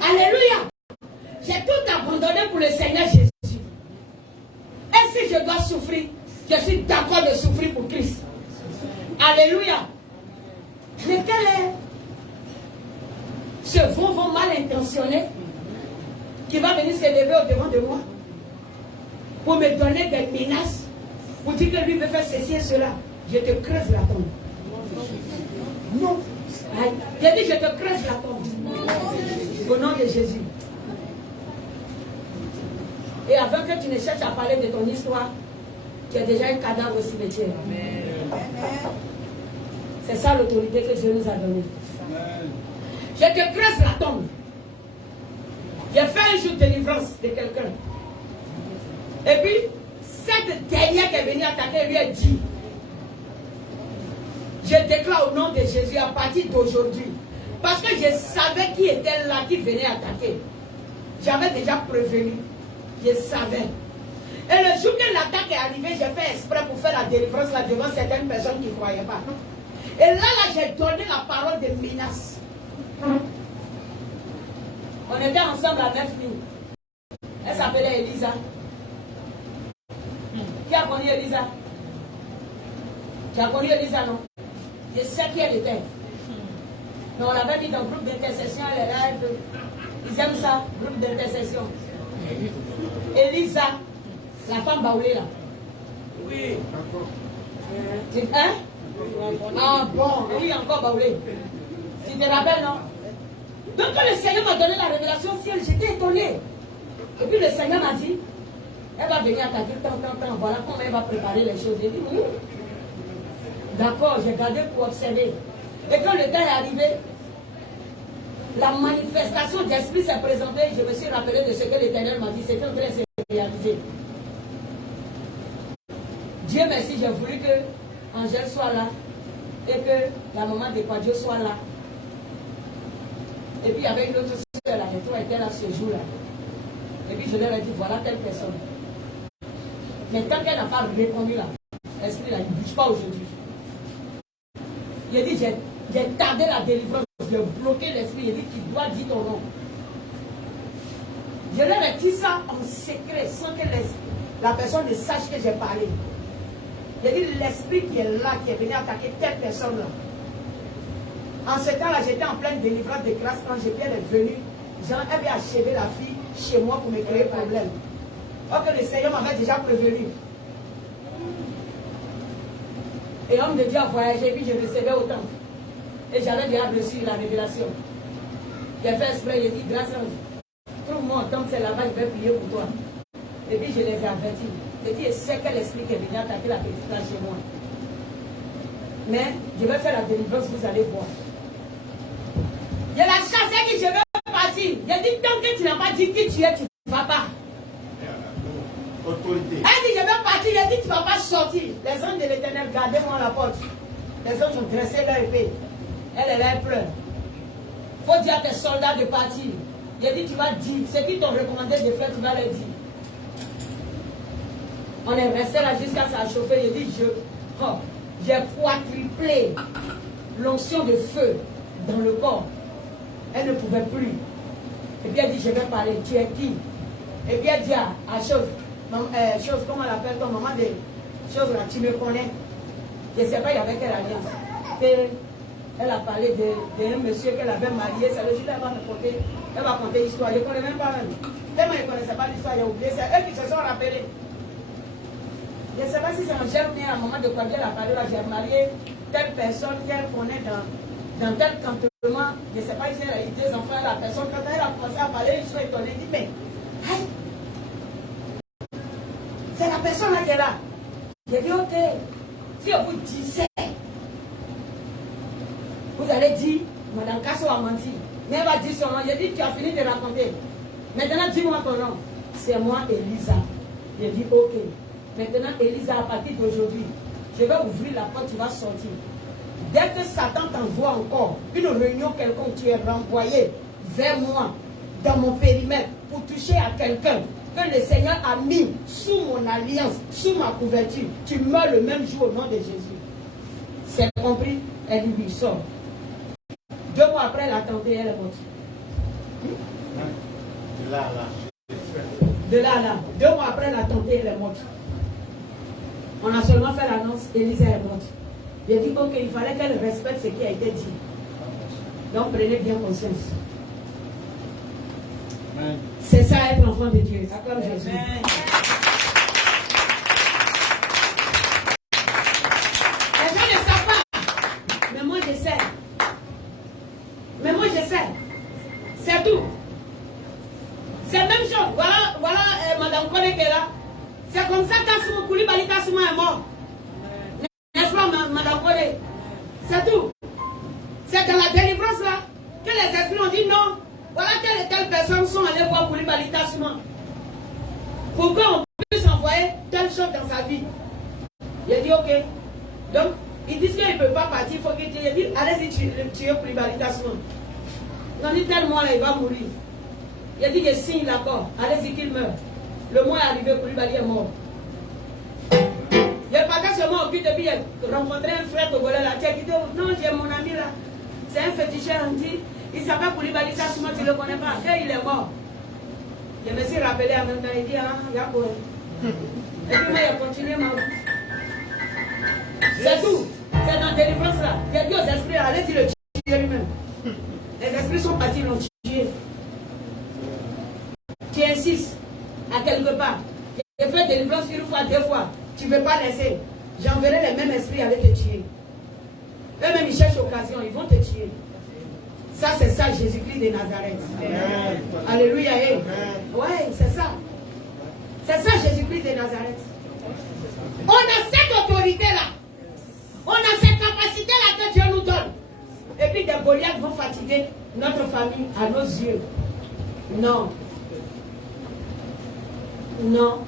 Alléluia. J'ai tout abandonné pour le Seigneur Jésus. Et si je dois souffrir, je suis d'accord de souffrir pour Christ. Alléluia. Mais quel est ce vent mal intentionné qui va venir se lever au-devant de moi pour me donner des menaces, pour dire que lui veut faire ceci et cela? Je te creuse la tombe. Non. J'ai dit je te creuse la tombe. Au nom de Jésus. Et avant que tu ne cherches à parler de ton histoire, tu as déjà un cadavre au cimetière. C'est ça l'autorité que Dieu nous a donnée. Je te creuse la tombe. J'ai fait un jour de délivrance de quelqu'un. Et puis, cette dernière qui est venue attaquer lui a dit, je déclare au nom de Jésus à partir d'aujourd'hui, parce que je savais qui était là, qui venait attaquer. J'avais déjà prévenu. Je savais. Et le jour que l'attaque est arrivée, j'ai fait exprès pour faire la délivrance là devant certaines personnes qui ne croyaient pas. Et là, j'ai donné la parole de menace. On était ensemble à 9 000. Elle s'appelait Elisa. Qui a connu Elisa? Tu as connu Elisa, non? Je sais qui elle était. Mais on l'avait mis dans le groupe d'intercession, elle est là. Ils aiment ça, groupe d'intercession. Elisa, la femme baoulée là. Oui. Hein? Ah bon, oui, encore baoulée. Tu te rappelles, non? Donc quand le Seigneur m'a donné la révélation ciel, j'étais étonné. Et puis le Seigneur m'a dit, elle va venir attaquer tant, voilà comment elle va préparer les choses. J'ai dit, d'accord, j'ai gardé pour observer. Et quand le temps est arrivé, la manifestation d'esprit s'est présentée, je me suis rappelé de ce que l'Éternel m'a dit, c'était en train de se réaliser. Dieu merci, j'ai voulu que Angèle soit là et que la maman de Quadio soit là. Et puis il y avait une autre soeur, la rétro était là ce jour-là. Et puis je leur ai dit, voilà telle personne. Mais tant qu'elle n'a pas répondu là, l'esprit là, il ne bouge pas aujourd'hui. Il a dit, j'ai tardé la délivrance, j'ai bloqué l'esprit, il a dit, tu dois dire ton nom. Je leur ai dit ça en secret, sans que la personne ne sache que j'ai parlé. Il a dit, l'esprit qui est là, qui est venu attaquer telle personne là. En ce temps-là, j'étais en pleine délivrance de grâce quand Jean-Pierre est venu. Jean avait achevé la fille chez moi pour me créer problème. Or que le Seigneur m'avait déjà prévenu. Et l'homme de Dieu a voyagé, puis je recevais autant. Et j'avais déjà reçu la révélation. J'ai fait exprès, il a dit, grâce à vous. Trouve-moi autant que c'est là-bas, je vais prier pour toi. Et puis je les ai avertis. J'ai dit, c'est quel esprit qui est venu attaquer la petite là chez moi. Mais je vais faire la délivrance, vous allez voir. Je l'ai chassé, dit, je vais partir. J'ai dit, tant que tu n'as pas dit qui tu es, tu ne vas pas. Autorité. Elle dit, je vais partir. J'ai dit, tu ne vas pas sortir. Les anges de l'Éternel, gardez-moi la porte. Les anges ont dressé leur épée. Elle est là, elle pleure. Il faut dire à tes soldats de partir. J'ai dit, tu vas dire, ce qu'ils t'ont recommandé de faire, tu vas leur dire. On est resté là jusqu'à ça a chauffé. J'ai dit, j'ai quadruplé l'onction de feu dans le corps. Elle ne pouvait plus. Et puis elle dit, je vais parler. Tu es qui? Et puis elle dit à chose, comment elle appelle ton maman de chose là, tu me connais. Je ne sais pas, il y avait quelle alliance. Elle a parlé d'un monsieur qu'elle avait marié. C'est le jour où elle va conter l'histoire. Je ne connais même pas même. Tellement je ne connaissais pas l'histoire, j'ai oublié. C'est eux qui se sont rappelés. Je ne sais pas si c'est un germe bien à un moment de quand elle a parlé, là, j'ai marié telle personne qu'elle connaît dans tel campement. Je ne sais pas si elle a eu 2 enfants, la personne, quand elle a commencé à parler, ils sont étonnés. Ils disent, mais, hey, c'est la personne là qui est là. J'ai dit, ok, si on vous disait, vous allez dire, Madame Kasso a menti. Mais elle va dire son nom. J'ai dit, tu as fini de raconter. Maintenant, dis-moi ton nom. C'est moi, Elisa. J'ai dit, ok. Maintenant, Elisa, à partir d'aujourd'hui, je vais ouvrir la porte, tu vas sortir. Dès que Satan t'envoie encore une réunion quelconque, tu es renvoyé vers moi, dans mon périmètre, pour toucher à quelqu'un que le Seigneur a mis sous mon alliance, sous ma couverture. Tu meurs le même jour au nom de Jésus. C'est compris? Elle lui sort. 2 mois après, elle a tenté, elle est morte. De là à là. 2 mois après, elle a tenté, elle est morte. On a seulement fait l'annonce, Elisa est morte. J'ai dit, ok, il fallait qu'elle respecte ce qui a été dit. Donc, prenez bien conscience. C'est ça, être enfant de Dieu. Acclame Jésus. Les gens ne savent pas. Mais moi, je sais. C'est tout. C'est la même chose. Voilà Madame Kone qui est là. C'est comme ça qu'Assouma Koulibaly Tassouma est mort. N'est-ce pas, Madame Kone? C'est tout. C'est dans la délivrance là que les esprits ont dit non. Voilà telle et telle personne sont allées voir Koulibaly Tassouma. Pourquoi on puisse envoyer telle chose dans sa vie? Il a dit ok. Donc, ils disent qu'il ne peut pas partir. Il faut qu'il dise, allez-y tuer Koulibaly Tassouma. On dit tel mois là, il va mourir. Il a dit, je signe l'accord. Allez-y qu'il meurt. Le mois est arrivé, Koulibaly est mort. Il partait seulement au but de bien rencontrer un frère togolais là. Tu as dit, non, j'ai mon ami là. C'est un féticheur, on dit. Il s'appelle Koulibaly Tassouma, tu ne le connais pas. Et il est mort. Je me suis rappelé en même temps, il dit, ah, il y a quoi? Et puis moi, il a continué ma route. C'est tout. C'est dans la délivrance là. Il a dit aux esprits, allez-y le tuer lui-même. Les esprits sont partis, l'ont tué. Tu insistes à quelque part. Tu fais délivrance 1 fois, 2 fois. Tu ne veux pas laisser. J'enverrai les mêmes esprits avec te tuer. Eux-mêmes, ils cherchent occasion, ils vont te tuer. Ça, c'est ça, Jésus-Christ de Nazareth. Amen. Alléluia. Ouais, c'est ça. C'est ça, Jésus-Christ de Nazareth. On a cette autorité-là. On a cette capacité-là que Dieu nous donne. Et puis des Goliaths vont fatiguer notre famille à nos yeux. Non. Non.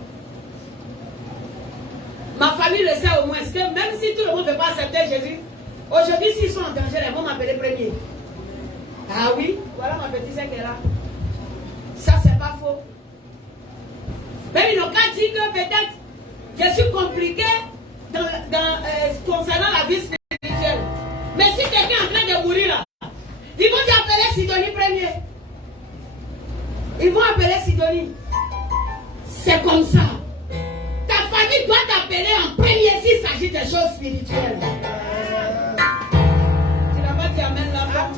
Ma famille le sait au moins. Que même si tout le monde ne veut pas accepter Jésus, aujourd'hui, s'ils sont en danger, ils vont m'appeler premier. Ah oui, voilà ma petite sœur qui est là. Ça, c'est pas faux. Mais ils n'ont qu'à dire que peut-être je suis compliqué concernant la vie spirituelle. Mais si quelqu'un est en train de mourir là, ils vont appeler Sidonie premier. Ils vont appeler Sidonie. C'est comme ça. Ta famille doit t'appeler en premier s'il s'agit de choses spirituelles. Tu n'as pas dit amen là-bas?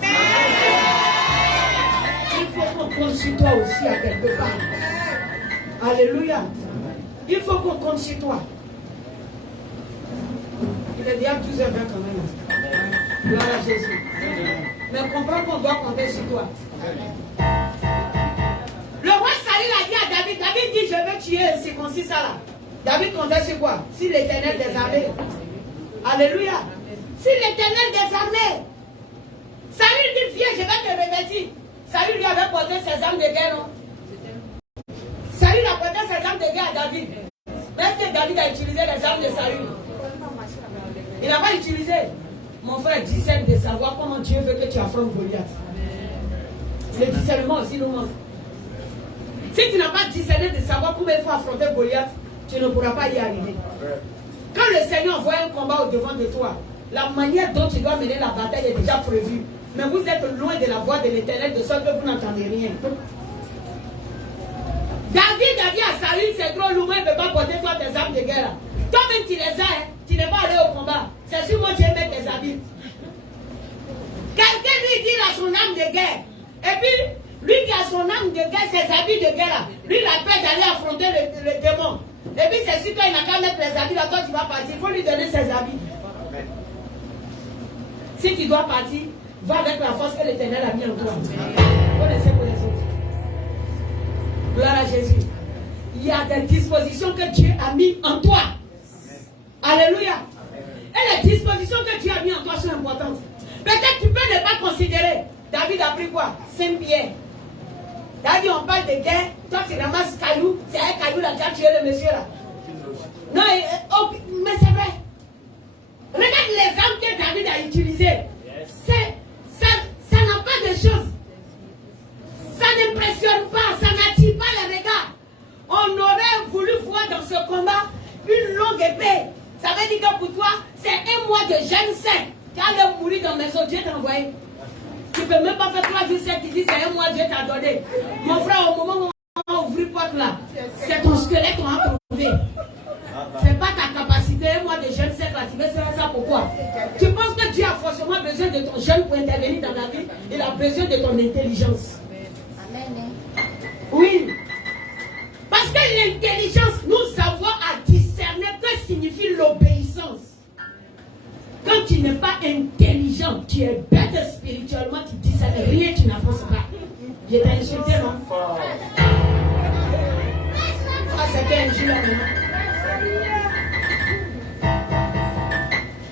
Il faut qu'on compte sur toi aussi à quelque part. Alléluia. Il faut qu'on compte sur toi. Il est déjà 12h20 quand même. Gloire à Jésus. Mais comprends qu'on doit compter sur toi. Le roi Saül a dit à David, David dit, je veux tuer c'est circoncis ça là. David comptait sur quoi? Sur l'Éternel des armées. Alléluia. Sur l'Éternel des armées. Saül dit, viens, je vais te revêtir. Saül lui avait porté ses armes de guerre, non? Saül a porté ses armes de guerre à David. Est-ce que David a utilisé les armes de Saül? Il n'a pas utilisé. Mon frère, discerne de savoir comment Dieu veut que tu affrontes Goliath. Le discernement aussi nous manque. Si tu n'as pas discerné de savoir comment il faut affronter Goliath, tu ne pourras pas y arriver. Quand le Seigneur envoie un combat au devant de toi, la manière dont tu dois mener la bataille est déjà prévue. Mais vous êtes loin de la voix de l'Éternel, de sorte que vous n'entendez rien. David a dit à Saül, c'est trop lourd, il ne peut pas porter toi tes armes de guerre. Toi-même tu les as, hein? Tu n'es pas allé au combat. C'est sur moi que tu vas mettre tes habits. Quelqu'un lui dit à son âme de guerre. Et puis, lui qui a son âme de guerre, ses habits de guerre, lui il a peur d'aller affronter le démon. Et puis c'est sûr qu'il n'a qu'à mettre les habits, là, toi tu vas partir. Il faut lui donner ses habits. Si tu dois partir, va avec la force que l'Éternel a mis en toi. Il faut laisser pour les autres. Gloire à Jésus. Il y a des dispositions que Dieu a mis en toi. Alléluia. Et les dispositions que Dieu a mis en toi sont importantes. Peut-être tu peux ne pas considérer. David a pris quoi? 5 pierres. David, on parle de guerre. Toi, tu ramasses caillou. C'est un caillou là qui a tué le monsieur là. Non, mais c'est vrai. Regarde les armes que David a utilisées. Ça n'a pas de choses. Ça n'impressionne pas. Ça n'attire pas les regards. On aurait voulu voir dans ce combat une longue épée. Ça veut dire que pour toi, c'est un mois de jeûne sec. Tu allais mourir dans mes eaux. Dieu t'a envoyé. Tu ne peux même pas faire 3 jours 7, tu dis c'est un mois Dieu t'a donné. Mon frère, au moment où on va ouvrir porte là, c'est ton squelette qu'on va trouver. C'est pas ta capacité, un mois de jeûne sec là, tu veux faire ça pourquoi? Tu penses que Dieu a forcément besoin de ton jeûne pour intervenir dans la vie? Il a besoin de ton intelligence. Amen. Oui. Parce que l'intelligence, nous avons à discerner que signifie l'obéissance. Quand tu n'es pas intelligent, tu es bête spirituellement, tu dis ça, rien, tu n'avances pas. Je t'ai insulté, non? Ah, c'était un jour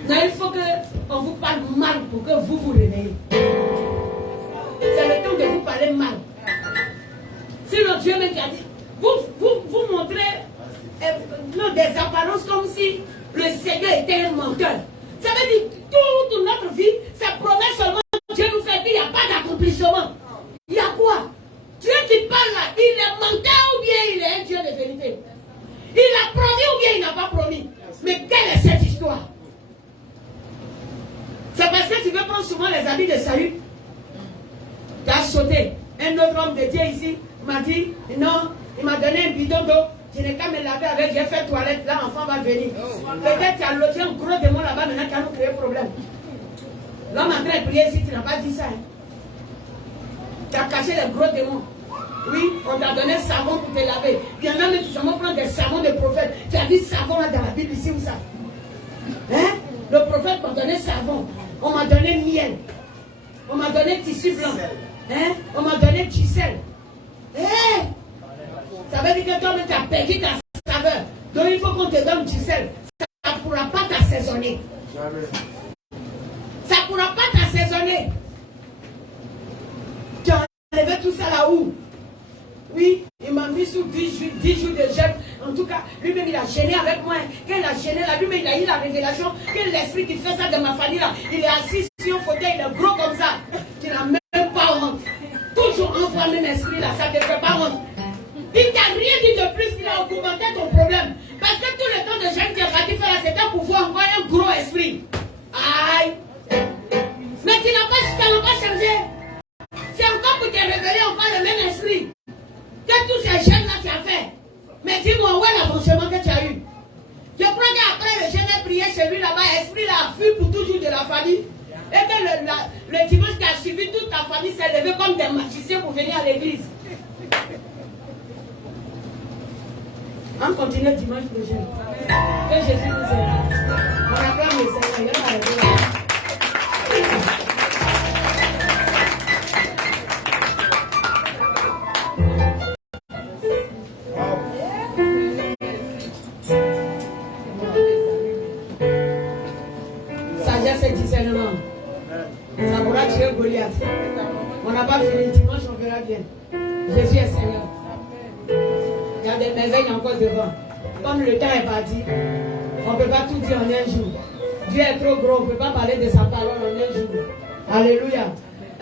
non, il faut qu'on vous parle mal pour que vous vous réveillez. C'est le temps de vous parler mal. Sinon, Dieu me dit, vous montrez des apparences comme si le Seigneur était un menteur. Ça veut dire que toute notre vie, c'est promesse seulement. Dieu nous fait dire, il n'y a pas d'accomplissement. Il y a quoi? Dieu qui parle là, il est menteur ou bien il est un Dieu de vérité? Il a promis ou bien il n'a pas promis? Mais quelle est cette histoire? C'est parce que tu veux prendre souvent les habits de Saül. Tu as sauté. Un autre homme de Dieu ici m'a dit, non, il m'a donné un bidon d'eau. Je n'ai qu'à me laver avec, j'ai fait toilette, là l'enfant va venir. Peut-être tu as logé un gros démon là-bas, maintenant tu as nous créé problème. L'homme en train de prier ici, tu n'as pas dit ça. Hein. Tu as caché les gros démons. Oui, on t'a donné savon pour te laver. Il y en a même qui sont prendre des savons de prophète. Tu as dit savon là dans la Bible ici ou ça? Hein? Le prophète m'a donné savon. On m'a donné miel. On m'a donné tissu blanc. Hein? On m'a donné du sel. Hein? Ça veut dire que toi-même tu as perdu ta saveur. Donc il faut qu'on te donne du sel. Ça ne pourra pas t'assaisonner. Ça ne pourra pas t'assaisonner. Tu as enlevé tout ça là où? Oui, il m'a mis sous 10 jours de jeûne. En tout cas, lui-même il a gêné avec moi. Quand il a gêné là, lui-même il a eu la révélation que l'esprit qui fait ça de ma famille là, il est assis sur un fauteuil, il est gros comme ça. Tu n'as même pas honte. Toujours envoie le même esprit là, ça ne te fait pas honte. Il t'a rien dit de plus qu'il a augmenté ton problème. Parce que tout le temps de jeûne qui a parti faire là, c'était pour voir envoyer un gros esprit. Aïe. Mais tu n'as pas changé. C'est encore pour te révéler encore le même esprit. Que tous ces jeûnes là tu as fait. Mais dis-moi, où est l'avancement que tu as eu? Je crois qu'après le jeûne et prié chez lui là-bas, l'esprit là a fui pour toujours de la famille. Et que le dimanche qui a suivi, toute ta famille s'est levée comme des magiciens pour venir à l'église. On continue dimanche prochain. Que Jésus nous aide. On acclame le Seigneur. Sagesse et discernement. Ça pourra tuer Goliath. On n'a pas fini dimanche, on verra bien. Jésus est Seigneur. Il y a des merveilles encore devant. Comme le temps est parti, on ne peut pas tout dire en un jour. Dieu est trop gros, on ne peut pas parler de sa parole en un jour. Alléluia.